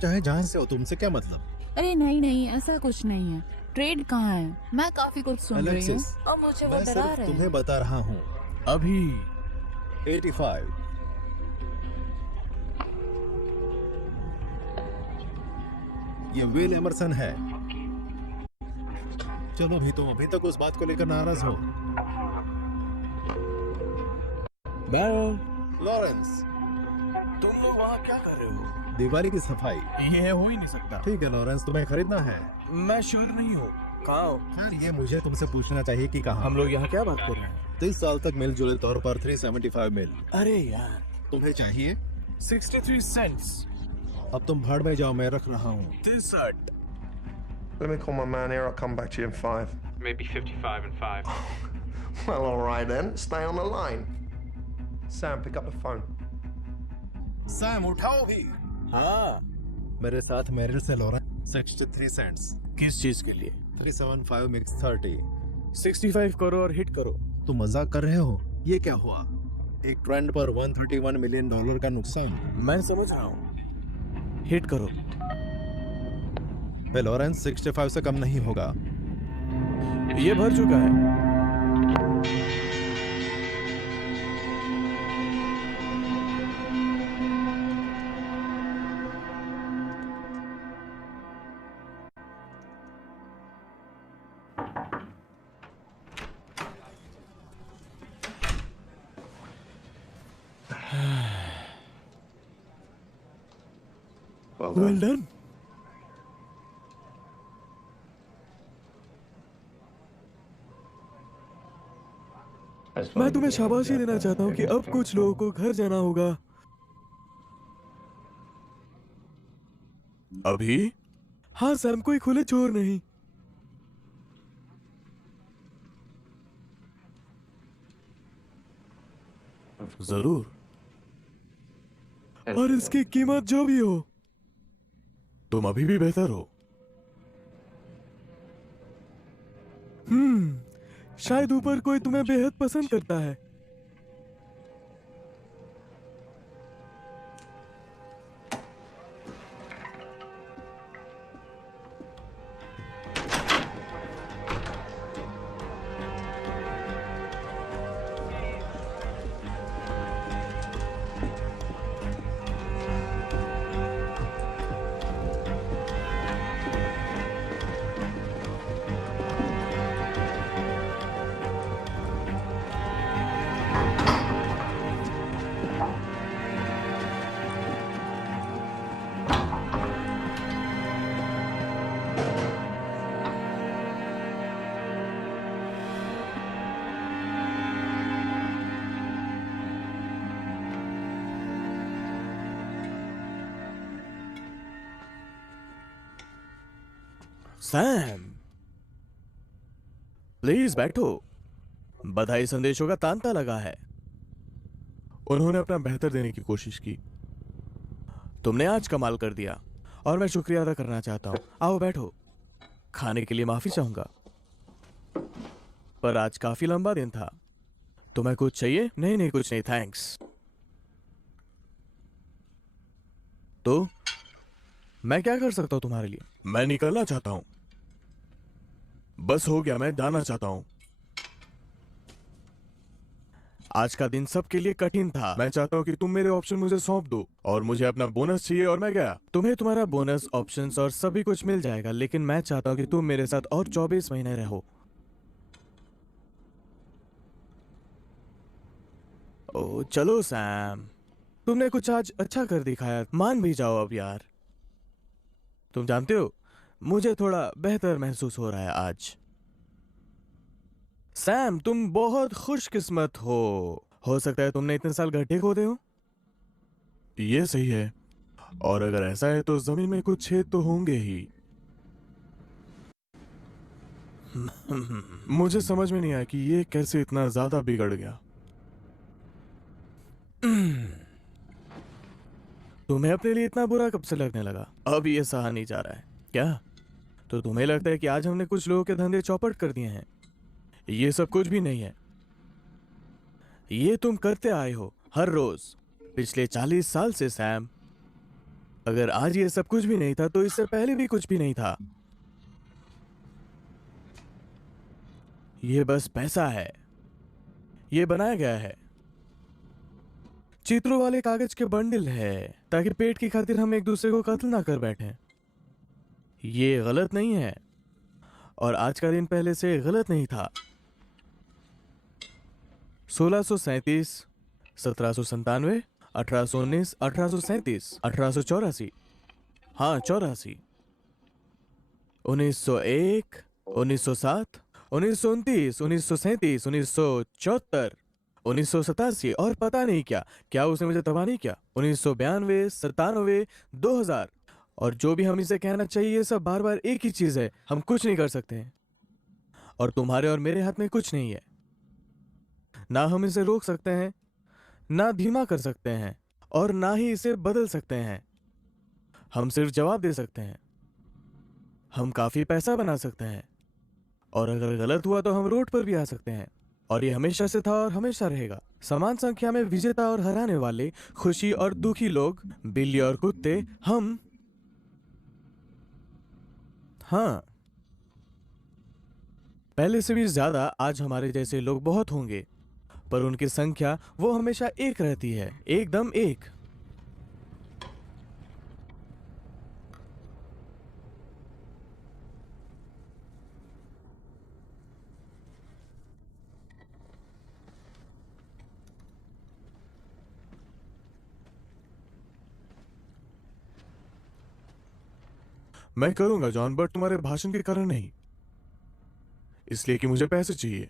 चाहे जहाँ से हो, तुमसे क्या मतलब? अरे नहीं नहीं, ऐसा कुछ नहीं है। ट्रेड कहाँ है? मैं काफी कुछ सुन रही हूँ अलेक्सिस, और मुझे वो मैं डरा सिर्फ रहे तुम्हें हैं। बता रहा हूँ। अभी 85। ये विल एमरसन है। चलो भी, तुम अभी तक उस बात को लेकर नाराज हो। लॉरेंस, तुम लोग वहाँ क्या कर रहे हो? दिवाली की सफाई। ये हो ही नहीं सकता। ठीक है लॉरेंस, तुम्हें खरीदना है। मैं श्योर नहीं हूँ। कहाँ हो? खैर, ये मुझे तुमसे पूछना चाहिए कि कहाँ। हम लोग यहाँ क्या बात कर रहे हैं? 30 साल तक मिलजुले तौर पर 375 मिल। अरे यार, तुम्हें चाहिए 63 सेंट्स। अब तुम भाड़ में जाओ, मैं रख रहा हूँ। 63। Let me call my man here. I'll come back to you in 5. Maybe 55 and 5. Well, all right then. Stay on the line. Sam, pick up the phone. Sam, उठाओ भी। हाँ, मेरे साथ मेरिल से लॉरेंस 63 सेंट्स। किस चीज के लिए? 375 मिक्स 30। 65 करो और हिट करो। तुम मजाक कर रहे हो? ये क्या हुआ? एक ट्रेंड पर $131 मिलियन का नुकसान। मैं समझ रहा हूँ। हिट करो। लॉरेंस 65 से कम नहीं होगा। ये भर चुका है। Well done. मैं तुम्हें शाबाशी देना चाहता हूँ कि अब कुछ लोगों को घर जाना होगा। अभी? हाँ सैम, कोई खुले चोर नहीं। जरूर, और इसकी कीमत जो भी हो, तुम अभी भी बेहतर हो। शायद ऊपर कोई तुम्हें बेहद पसंद करता है। सैम, प्लीज बैठो। बधाई संदेशों का तांता लगा है। उन्होंने अपना बेहतर देने की कोशिश की। तुमने आज कमाल कर दिया और मैं शुक्रिया अदा करना चाहता हूं। आओ बैठो। खाने के लिए माफी चाहूंगा, पर आज काफी लंबा दिन था। तुम्हें कुछ चाहिए? नहीं नहीं, कुछ नहीं, थैंक्स। तो मैं क्या कर सकता हूं तुम्हारे लिए? मैं निकलना चाहता हूं। बस हो गया, मैं जाना चाहता हूं। आज का दिन सबके लिए कठिन था। मैं चाहता हूं कि तुम मेरे ऑप्शन मुझे सौंप दो, और मुझे अपना बोनस चाहिए, और मैं गया। तुम्हें तुम्हारा बोनस, ऑप्शंस और सभी कुछ मिल जाएगा, लेकिन मैं चाहता हूं कि तुम मेरे साथ और 24 महीने रहो। ओ चलो सैम, तुमने कुछ आज अच्छा कर दिखाया। मान भी जाओ अब यार। तुम जानते हो, मुझे थोड़ा बेहतर महसूस हो रहा है आज। सैम, तुम बहुत खुशकिस्मत हो सकता है तुमने इतने साल गड्ढे खोदे हो। ये सही है, और अगर ऐसा है तो जमीन में कुछ छेद तो होंगे ही। मुझे समझ में नहीं आया कि ये कैसे इतना ज्यादा बिगड़ गया। तुम्हें अपने लिए इतना बुरा कब से लगने लगा? अब ये सहा नहीं जा रहा है क्या? तो तुम्हें लगता है कि आज हमने कुछ लोगों के धंधे चौपट कर दिए हैं? ये सब कुछ भी नहीं है। ये तुम करते आए हो हर रोज पिछले 40 साल से सैम। अगर आज ये सब कुछ भी नहीं था तो इससे पहले भी कुछ भी नहीं था। ये बस पैसा है। ये बनाया गया है। चित्रों वाले कागज के बंडल है ताकि पेट की खातिर हम एक दूसरे को कत्ल ना कर बैठें। ये गलत नहीं है, और आज का दिन पहले से गलत नहीं था। 1637, 1797, 1819, 1837, 1884, हाँ 84, 1901, 1907, 1929, 1937, 1974, 1987 और पता नहीं क्या उसने मुझे तबाह नहीं किया। 1992, 97, 2000 और जो भी हम इसे कहना चाहिए, ये सब बार बार एक ही चीज है, हम कुछ नहीं कर सकते हैं। और तुम्हारे और मेरे हाथ में कुछ नहीं है। ना हम इसे रोक सकते हैं, ना धीमा कर सकते हैं, और ना ही इसे बदल सकते हैं। हम सिर्फ जवाब दे सकते हैं। हम काफी पैसा बना सकते हैं, और अगर गलत हुआ तो हम रोड पर भी आ सकते हैं। और ये हमेशा से था और हमेशा रहेगा। समान संख्या में विजेता और हराने वाले, खुशी और दुखी लोग, बिल्ली और कुत्ते, हम। हाँ, पहले से भी ज्यादा आज हमारे जैसे लोग बहुत होंगे, पर उनकी संख्या वो हमेशा एक रहती है, एकदम एक। मैं करूंगा जॉन, बट तुम्हारे भाषण के कारण नहीं, इसलिए कि मुझे पैसे चाहिए।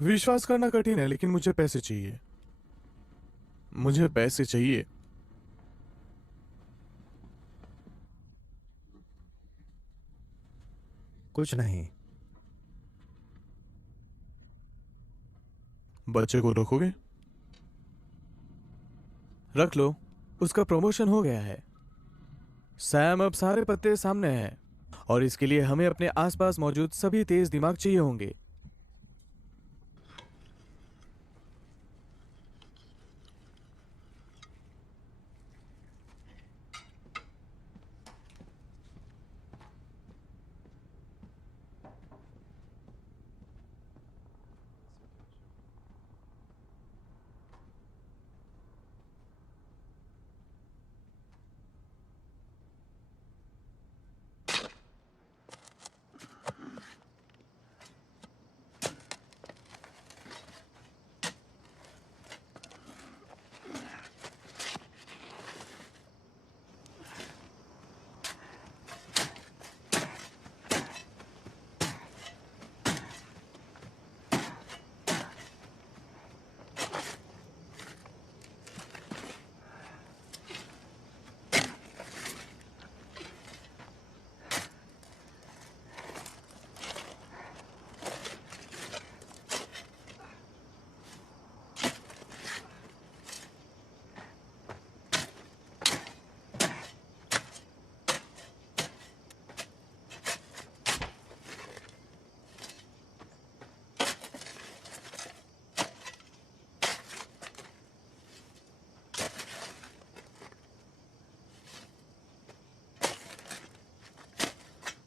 विश्वास करना कठिन है, लेकिन मुझे पैसे चाहिए। मुझे पैसे चाहिए। कुछ नहीं। बच्चे को रखोगे? रख लो, उसका प्रमोशन हो गया है। सैम अब सारे पत्ते सामने हैं, और इसके लिए हमें अपने आसपास मौजूद सभी तेज दिमाग चाहिए होंगे।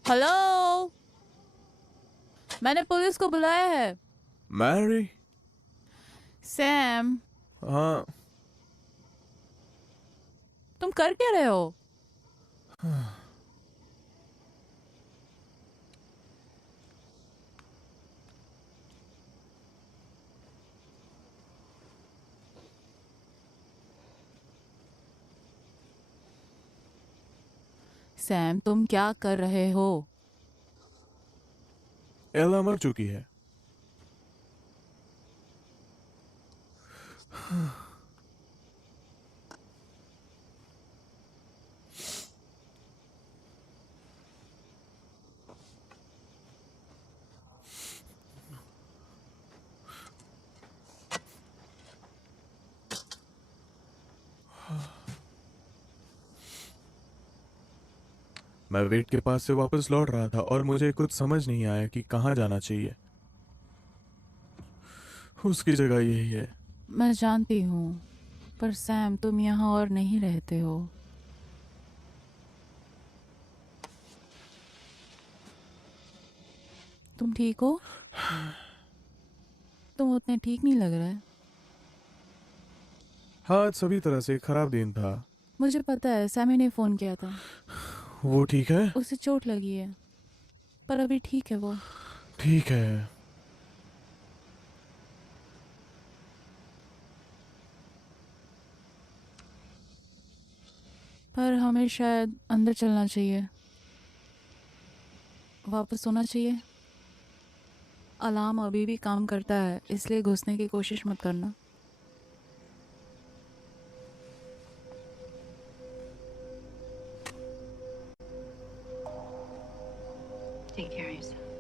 हेलो, मैंने पुलिस को बुलाया है। मैरी? सैम, हाँ। तुम कर क्या रहे हो? सैम, तुम क्या कर रहे हो? एला मर चुकी है। मैं वेट के पास से वापस लौट रहा था और मुझे कुछ समझ नहीं आया कि कहाँ जाना चाहिए। उसकी जगह यही है। मैं जानती हूँ, पर सैम तुम यहाँ और नहीं रहते हो। तुम ठीक हो? तुम उतने ठीक नहीं लग रहे। हाँ, आज सभी तरह से खराब दिन था। मुझे पता है, सैमी ने फोन किया था। वो ठीक है? उसे चोट लगी है। पर अभी ठीक है वो। ठीक है। पर हमें शायद अंदर चलना चाहिए, वापस सोना चाहिए। अलार्म अभी भी काम करता है, इसलिए घुसने की कोशिश मत करना। Take care of yourself.